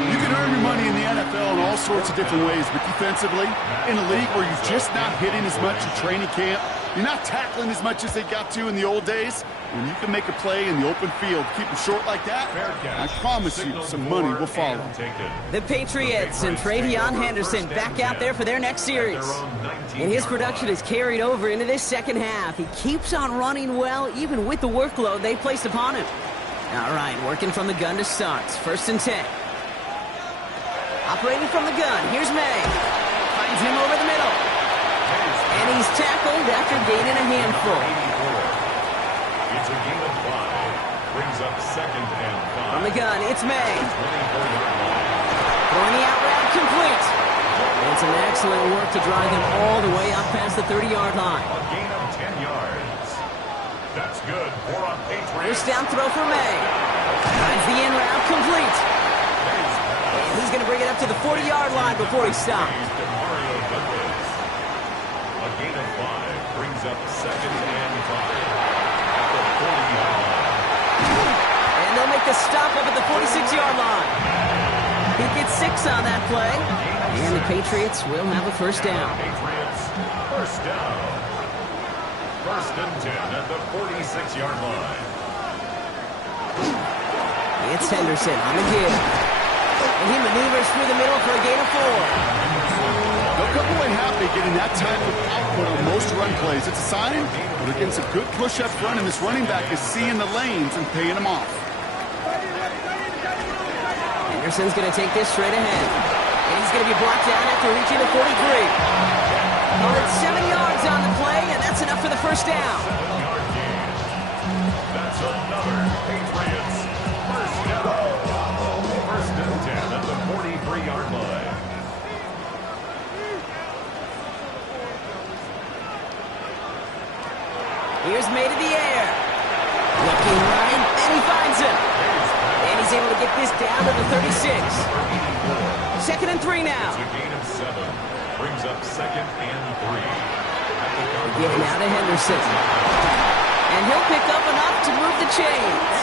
You can earn your money in the NFL in all sorts of different ways, but defensively, in a league where you're just not hitting as much in training camp, you're not tackling as much as they got to in the old days, when you can make a play in the open field, keep them short like that, I promise you some money will follow. The Patriots and Travion Henderson back out there for their next series. And his production is carried over into this second half. He keeps on running well, even with the workload they placed upon him. All right, working from the gun to start. 1st and 10. Operating from the gun, here's May. Finds him over the middle. And he's tackled after gaining a handful. It's a gain of 5. Brings up 2nd and 5. From the gun, it's May. Throwing the out route complete. And some excellent work to drive him all the way up past the 30-yard line. A gain of 10 yards. That's good for a Patriots. First down throw for May. Finds the in route complete. And he's going to bring it up to the 40-yard line before he stops. Mario Douglas. A gain of 5 brings up 2nd and 5 at the 40-yard line. And they'll make the stop up at the 46-yard line. He gets 6 on that play. And the Patriots will have a first down. Patriots, first down. 1st and 10 at the 46-yard line. It's Henderson on the give. And he maneuvers through the middle for a gain of 4. They'll come away happy getting that type of output on most run plays. It's a sign that against a good push up front, and this running back is seeing the lanes and paying them off. Henderson's going to take this straight ahead. And he's going to be brought down after reaching the 43. Oh, it's 7 yards on the play, and that's enough for the first down. 7-yard gain. That's another Patriots first down. 1st and 10 at the 43-yard line. Here's May to the air. Looking right, and he finds him. And he's able to get this down to the 36. 2nd and 3 now. It's a gain of 7. Brings up 2nd and 3. Give now to Henderson. And he'll pick up enough to move the chains.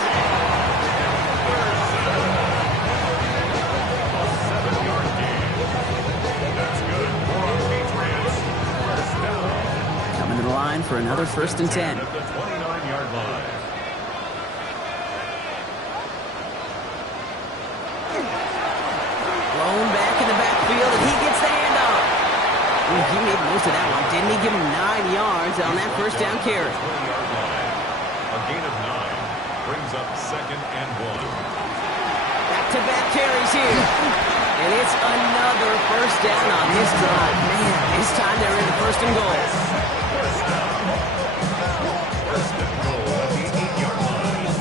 A 7-yard gain. That's good for our Patriots. First down. Coming to the line for another 1st and 10. At the 29-yard line. Blown back in the backfield, and he gets the handoff. Ooh, he made most of that one, didn't he? Give him 9 yards on that first down carry. 20-yard line. A gain of 9 brings up 2nd and 1. Back-to-back carries here. And it's another first down on this drive. Man, this time they're in the 1st and goal. First down. 1st and goal at the 8-yard line.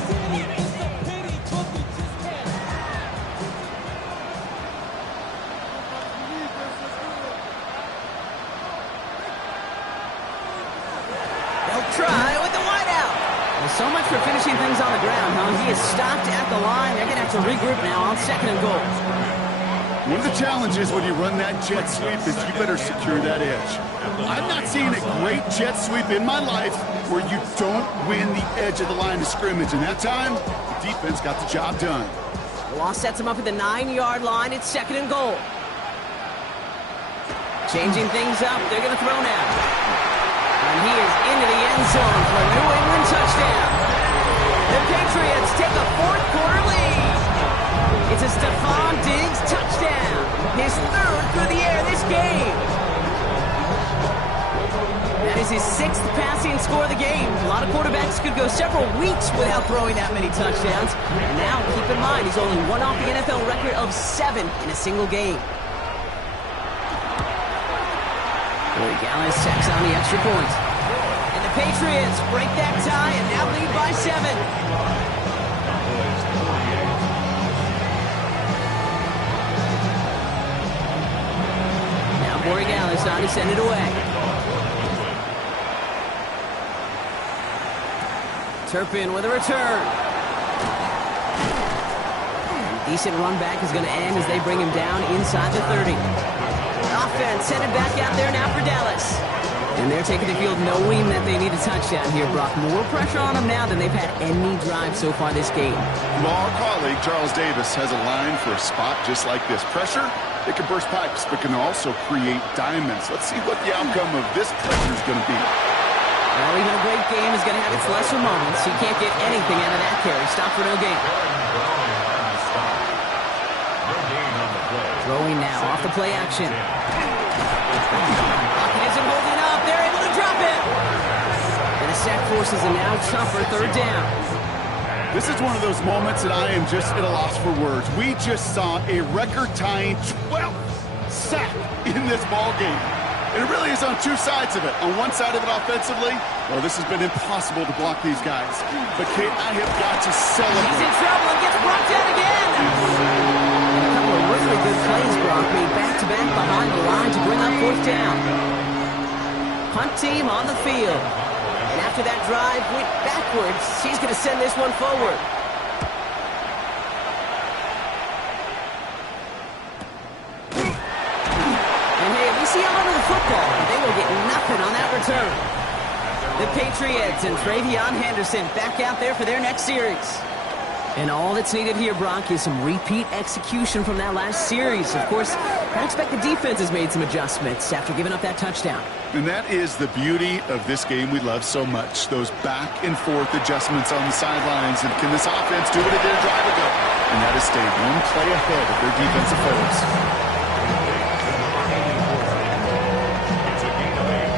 They'll try with the wideout. Well, so much for finishing things on the ground, huh? He is stopped at the line. They're going to have to regroup now on 2nd and goal. One of the challenges when you run that jet sweep is you better secure that edge. I've not seen a great jet sweep in my life where you don't win the edge of the line of scrimmage. And that time, the defense got the job done. The loss sets him up at the 9-yard line. It's 2nd and goal. Changing things up. They're going to throw now. And he is into the end zone for a New England touchdown. The Patriots take a 4th quarter lead. It's a Stephon Diggs touchdown. His 3rd through the air this game. That is his 6th passing score of the game. A lot of quarterbacks could go several weeks without throwing that many touchdowns. And now, keep in mind, he's only one off the NFL record of 7 in a single game. Corey Gallis checks on the extra point. And the Patriots break that tie and now lead by 7. Corey Gallis on to send it away. Turpin with a return. Decent run back is going to end as they bring him down inside the 30. Offense headed back out there now for Dallas. And they're taking the field knowing that they need a touchdown here, Brock. More pressure on them now than they've had any drive so far this game. Well, our colleague, Charles Davis, has a line for a spot just like this. Pressure, it can burst pipes, but can also create diamonds. Let's see what the outcome of this pressure is going to be. Well, even a great game is going to have its lesser moments. He can't get anything out of that carry. Stop for no gain. Throwing now off the play action. Lockett isn't holding up. They're able to drop it. And the sack forces a now tougher 3rd down. This is one of those moments that I am just at a loss for words. We just saw a record-tying 12th sack in this ball game. And it really is on two sides of it. On one side of it offensively, well, this has been impossible to block these guys. But, Kate, I have got to celebrate. He's in trouble and gets brought down again. And a couple of really good plays, Brock, made back-to-back behind the line to bring up 4th down. Punt team on the field. And after that drive went backwards, he's going to send this one forward. And hey, at least he held onto the football, but they will get nothing on that return. The Patriots and Travion Henderson back out there for their next series. And all that's needed here, Brock, is some repeat execution from that last series. Of course, I expect the defense has made some adjustments after giving up that touchdown. And that is the beauty of this game we love so much. Those back and forth adjustments on the sidelines. And can this offense do what it did a drive ago? And that is stay one play ahead of their defensive foes. It's a gain of 8.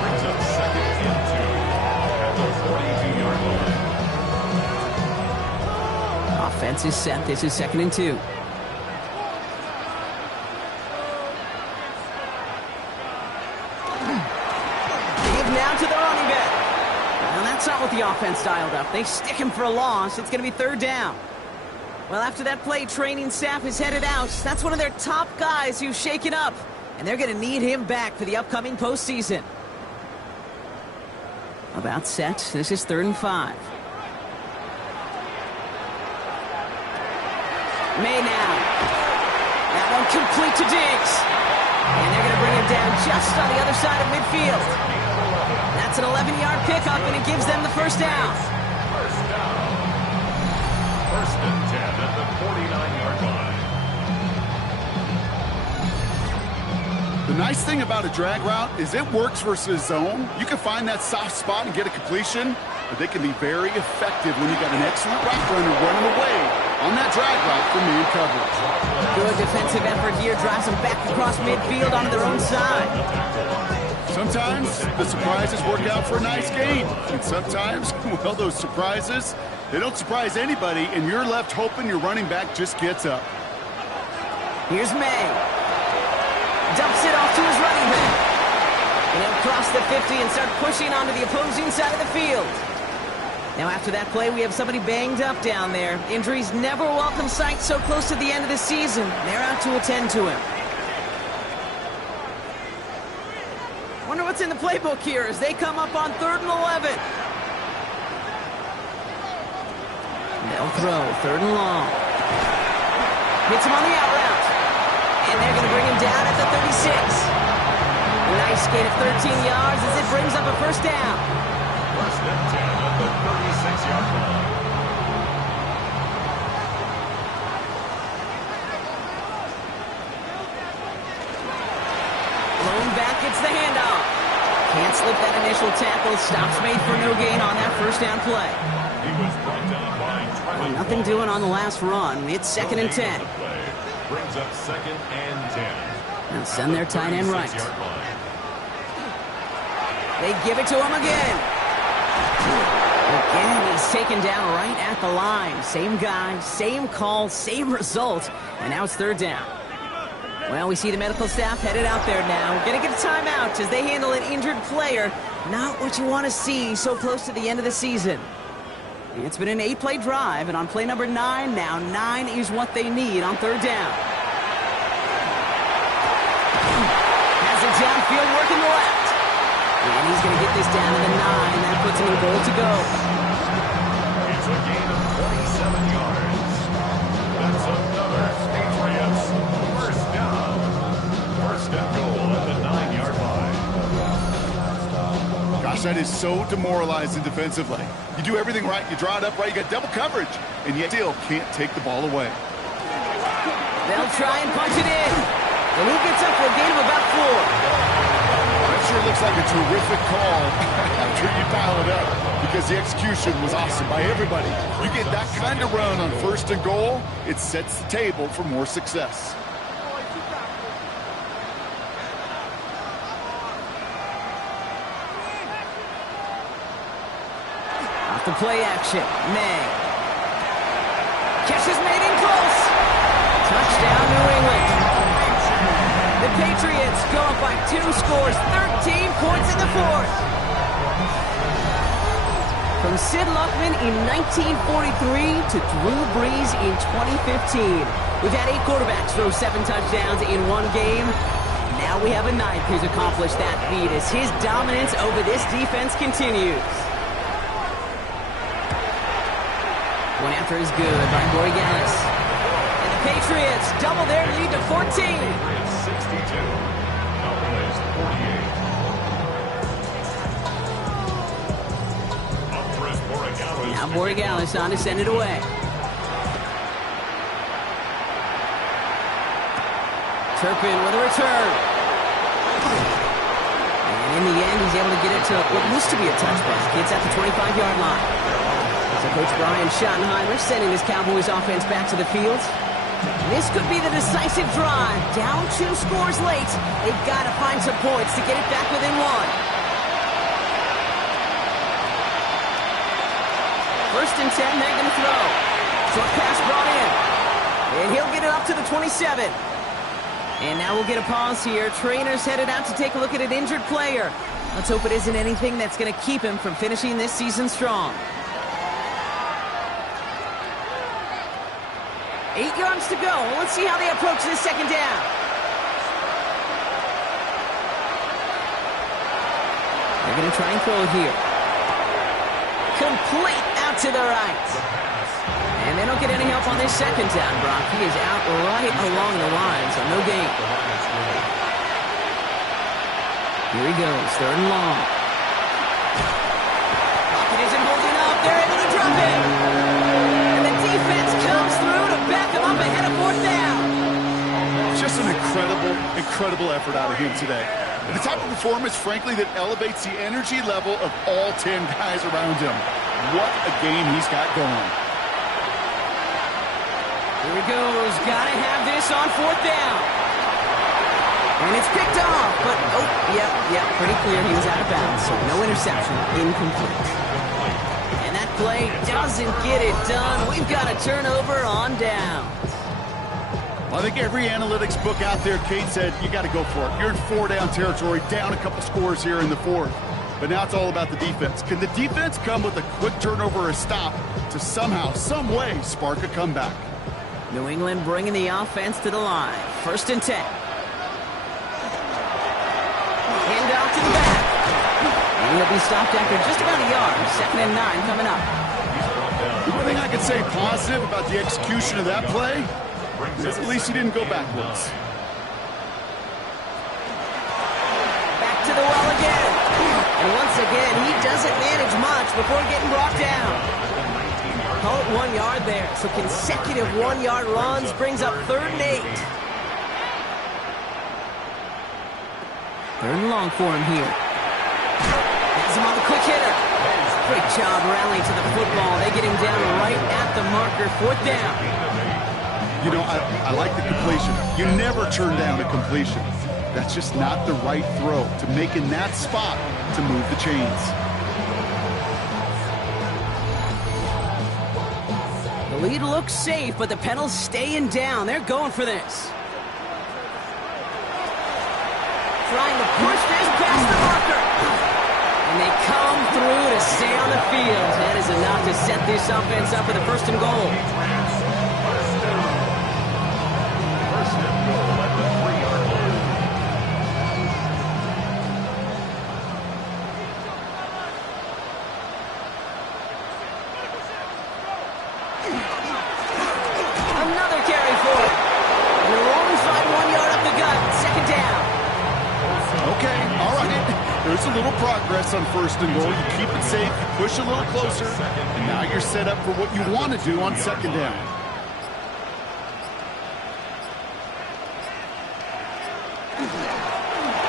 Brings up 2nd and 2 at the 42-yard line. Offense is set. This is 2nd and 2. Now to the running back. Now that's not what the offense dialed up. They stick him for a loss. It's going to be 3rd down. Well, after that play, training staff is headed out. That's one of their top guys who's shaken up. And they're going to need him back for the upcoming postseason. About set. This is 3rd and 5. May now. That one complete to Diggs. And they're going to bring him down just on the other side of midfield. That's an 11-yard pickup, and it gives them the 1st down. 1st down. 1st and 10 at the 49-yard line. The nice thing about a drag route is it works versus zone. You can find that soft spot and get a completion, but they can be very effective when you got an excellent route runner running away on that drag route for man coverage. Good defensive effort here drives them back across midfield onto their own side. Sometimes the surprises work out for a nice gain. And sometimes, well, those surprises, they don't surprise anybody, and you're left hoping your running back just gets up. Here's May. Dumps it off to his running back. And he'll cross the 50 and start pushing onto the opposing side of the field. Now after that play, we have somebody banged up down there. Injuries never a welcome sight so close to the end of the season. They're out to attend to him. Wonder what's in the playbook here as they come up on 3rd and 11. They'll throw 3rd and long. Hits him on the out route. And they're going to bring him down at the 36. A nice gain of 13 yards as it brings up a 1st down. 1st and 10 at the 36-yard line. Blown back, it's the handoff. Can't slip that initial tackle. Stops made for no gain on that 1st down play. He was brought down by Well, nothing doing on the last run. It's 2nd and 10. Brings up 2nd and 10. And send their tight end right. They give it to him again. Again, he's taken down right at the line. Same guy, same call, same result. And now it's third down. Well, we see the medical staff headed out there now. We're going to get a timeout as they handle an injured player. Not what you want to see so close to the end of the season. It's been an 8-play drive, and on play number 9 now, 9 is what they need on third down. Has it downfield working left. And he's going to get this down to the 9. That puts him in goal to go. It's a gain of 27 yards. That's another Patriots first down. First and goal at the 9-yard line. Gosh, that is so demoralizing defensively. You do everything right, you draw it up right, you got double coverage, and you still can't take the ball away. They'll try and punch it in. And he gets up for a gain of about 4. That sure looks like a terrific call after you dial it up, because the execution was awesome by everybody. You get that kind of run on first and goal, it sets the table for more success. Off the play action, May. Catch is made in close. Touchdown, New England. The Patriots go up by 2 scores, 13 points in the fourth. From Sid Luckman in 1943 to Drew Brees in 2015. We've had 8 quarterbacks throw 7 touchdowns in one game. Now we have a 9th who's accomplished that feat as his dominance over this defense continues. One after is good by Corey Gallis. And the Patriots double their lead to 14. 62. Cowboys 48. Up for Borregales. Now Borregales on to send it away. Turpin with a return. And in the end, he's able to get it to what used to be a touchback. It's at the 25-yard line. So Coach Brian Schottenheimer sending this Cowboys offense back to the field. This could be the decisive drive. Down 2 scores late. They've got to find some points to get it back within 1. First and 10, they're going to throw. Short pass brought in. And he'll get it up to the 27. And now we'll get a pause here. Trainer's headed out to take a look at an injured player. Let's hope it isn't anything that's going to keep him from finishing this season strong. 8 yards to go. Let's see how they approach this second down. They're going to try and throw it here. Complete out to the right. And they don't get any help on this second down, Brock. He is out right along the line, so no gain. Here he goes, third and long. Pocket isn't holding up. They're able to drop it. And the defense comes through to back him up ahead of 4th down. Just an incredible effort out of him today. The type of performance, frankly, that elevates the energy level of all 10 guys around him. What a game he's got going. Here he goes. Gotta have this on 4th down. And it's picked off, but, pretty clear he was out of bounds, so no interception, incomplete. And that play doesn't get it done. We've got a turnover on down. Well, I think every analytics book out there, Kate said, you got to go for it. You're in 4-down territory, down a couple scores here in the 4th. But now it's all about the defense. Can the defense come with a quick turnover or a stop to somehow, some way, spark a comeback? New England bringing the offense to the line. First and 10. Hand off to the back. And he'll be stopped after just about a yard. 2nd and 9 coming up. The one thing I can say positive about the execution of that play is at least he didn't go backwards. Back to the well again. And once again, he doesn't manage much before getting brought down. Call it 1 yard there. So consecutive 1-yard runs brings up 3rd and 8. 3rd and long for him here. Has him on the quick hitter. Great job rallying to the football. They get him down right at the marker. 4th down. You know, I like the completion. You never turn down a completion. That's just not the right throw to make in that spot to move the chains. The lead looks safe, but the Penals staying down. They're going for this. Trying to push this past the marker. And they come through to stay on the field. That is enough to set this offense up with a 1st and goal. First and goal at the 3-yard line. Another carry for it. And they'll only find 1 yard up the gut. 2nd down. Okay, all right. There's a little progress on 1st and goal. You keep it safe, you push a little closer, and now you're set up for what you want to do on 2nd down.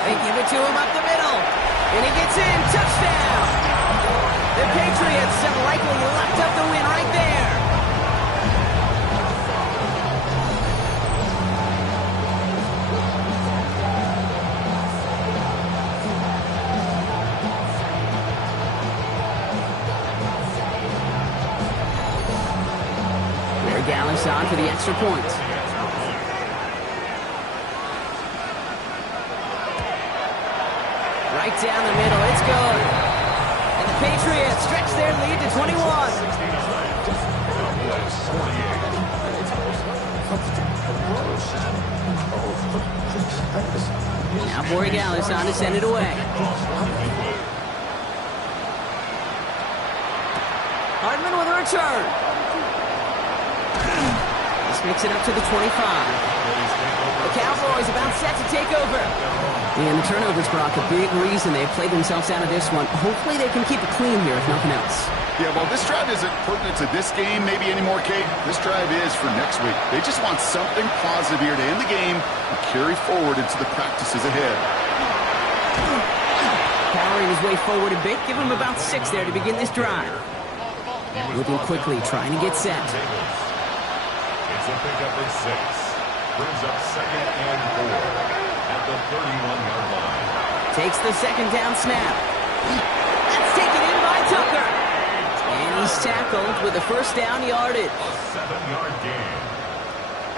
They give it to him up the middle. And he gets in. Touchdown. The Patriots have likely locked up the win right there. Gallis on for the extra point. Right down the middle, it's good. And the Patriots stretch their lead to 21. Now Borregales on to send it away. Hardman with a return. This makes it up to the 25. The Cowboys about set to take over. And the turnovers, Brock, a big reason they've played themselves out of this one. Hopefully they can keep it clean here, if nothing else. Yeah, well, this drive isn't pertinent to this game maybe anymore, Kate. This drive is for next week. They just want something positive here to end the game and carry forward into the practices ahead. Powering his way forward a bit. Give him about 6 there to begin this drive. Moving quickly, trying to get set. It's a pickup at 6. Brings up 2nd and 4 at the 31-yard line. Takes the 2nd down snap. That's taken in by Tucker. And he's tackled with a 1st down yardage. A 7-yard gain.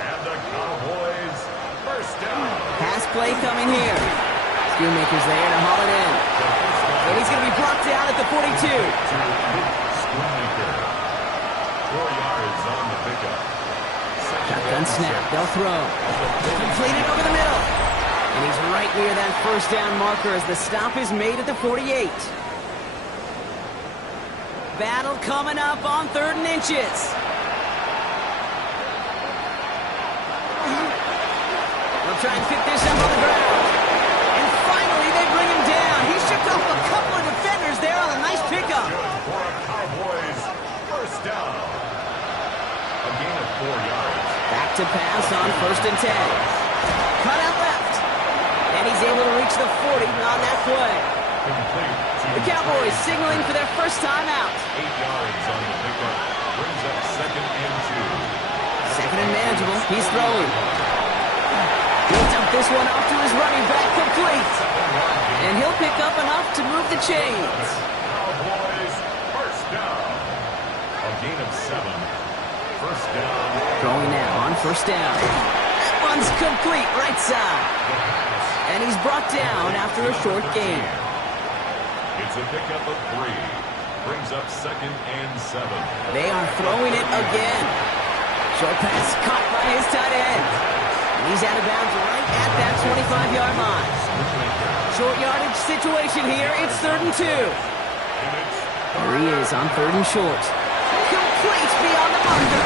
And the Cowboys 1st down. Pass play coming here. Schoonmaker's there to haul it in. And he's going to be brought down at the 42. Schoonmaker. 4 yards on the pickup. Shotgun snap. They'll throw. Completed over the middle. And he's right near that 1st down marker as the stop is made at the 48. Battle coming up on 3rd and inches. They'll try and pick this up on the ground. And finally they bring him down. He shook off a couple of defenders there on a nice pickup. Good for a Cowboys 1st down. A gain of 4 yards. Back to pass on 1st and 10. Cut out left. And he's able to reach the 40 on that play. Complete. The Cowboys signaling for their 1st time out. 8 yards on the pickup. Brings up 2nd and 2. 2nd and manageable. He's throwing. He'll dump this one off to his running back, complete. And he'll pick up enough to move the chains. Cowboys 1st down. A gain of 7. 1st down. Throwing now on 1st down. That one's complete, right side. And he's brought down after a short gain. It's a pickup of 3. Brings up 2nd and 7. They are throwing it again. Short pass caught by his tight end. And he's out of bounds right at that 25-yard line. Short yardage situation here. It's 3rd and 2. There he is on 3rd and short. Complete beyond the marker.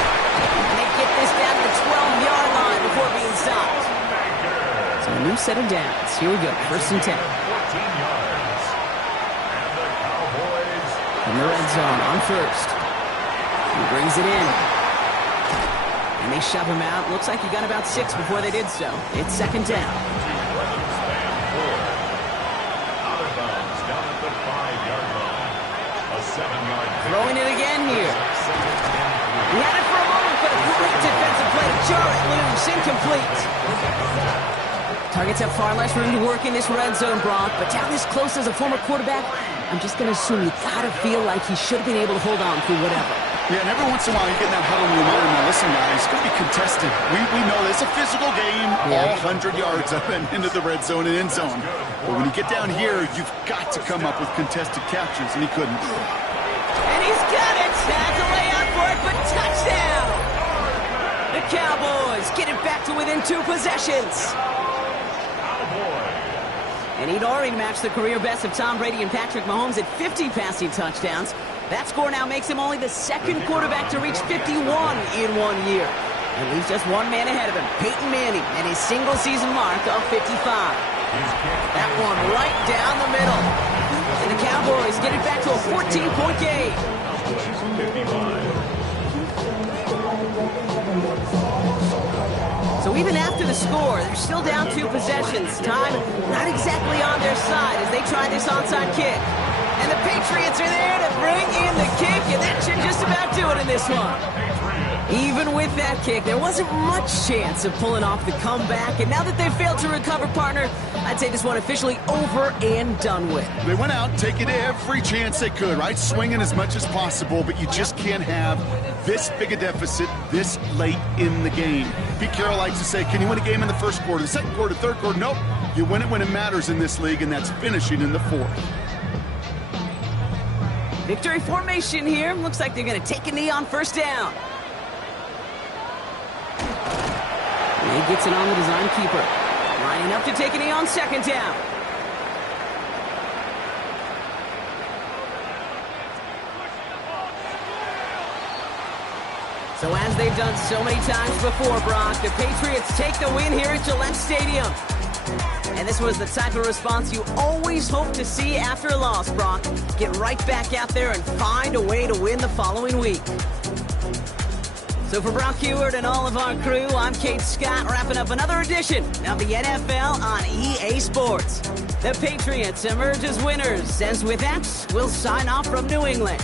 And they get this down to the 12-yard line before being stopped. So a new set of downs. Here we go. 1st and 10. 14 yards. And the Cowboys In the red zone on 1st. He brings it in. And they shove him out. Looks like he got about 6 before they did so. It's 2nd down. out of bounds down at the 5-yard line. A 7-yard Throwing it again here. He had it for a moment, but a great defensive play to jar it loose. Incomplete. Targets have far less room to work in this red zone, Brock, but down this close as a former quarterback, I'm just going to assume you gotta feel like he should have been able to hold on through whatever. Yeah, and every once in a while you get in that huddle and you remind them, listen, guys, it's going to be contested. We know it's a physical game, all 100 yards up and into the red zone and end zone. But when you get down here, you've got to come up with contested captures, and he couldn't. And he's got it! Has a layout for it, but touchdown! The Cowboys get it back to within 2 possessions. And he'd already matched the career best of Tom Brady and Patrick Mahomes at 50 passing touchdowns. That score now makes him only the second quarterback to reach 51 in 1 year. And leaves just one man ahead of him, Peyton Manning, and his single-season mark of 55. That one right down the middle. And the Cowboys get it back to a 14-point game. So even after the score, they're still down 2 possessions. Time not exactly on their side as they try this onside kick. And the Patriots are there to bring in the kick, and that should just about do it in this one. Even with that kick, there wasn't much chance of pulling off the comeback, and now that they've failed to recover, partner, I'd say this one officially over and done with. They went out taking every chance they could, right? Swinging as much as possible, but you just can't have this big a deficit this late in the game. Pete Carroll likes to say, can you win a game in the first quarter, the second quarter, third quarter? Nope. You win it when it matters in this league, and that's finishing in the fourth. Victory formation here. Looks like they're going to take a knee on first down. And he gets it on the design keeper. Lining up to take a knee on second down. So as they've done so many times before, Brock, the Patriots take the win here at Gillette Stadium. And this was the type of response you always hope to see after a loss, Brock. Get right back out there and find a way to win the following week. So for Brock Huard and all of our crew, I'm Kate Scott, wrapping up another edition of the NFL on EA Sports. The Patriots emerge as winners, and with that, we'll sign off from New England.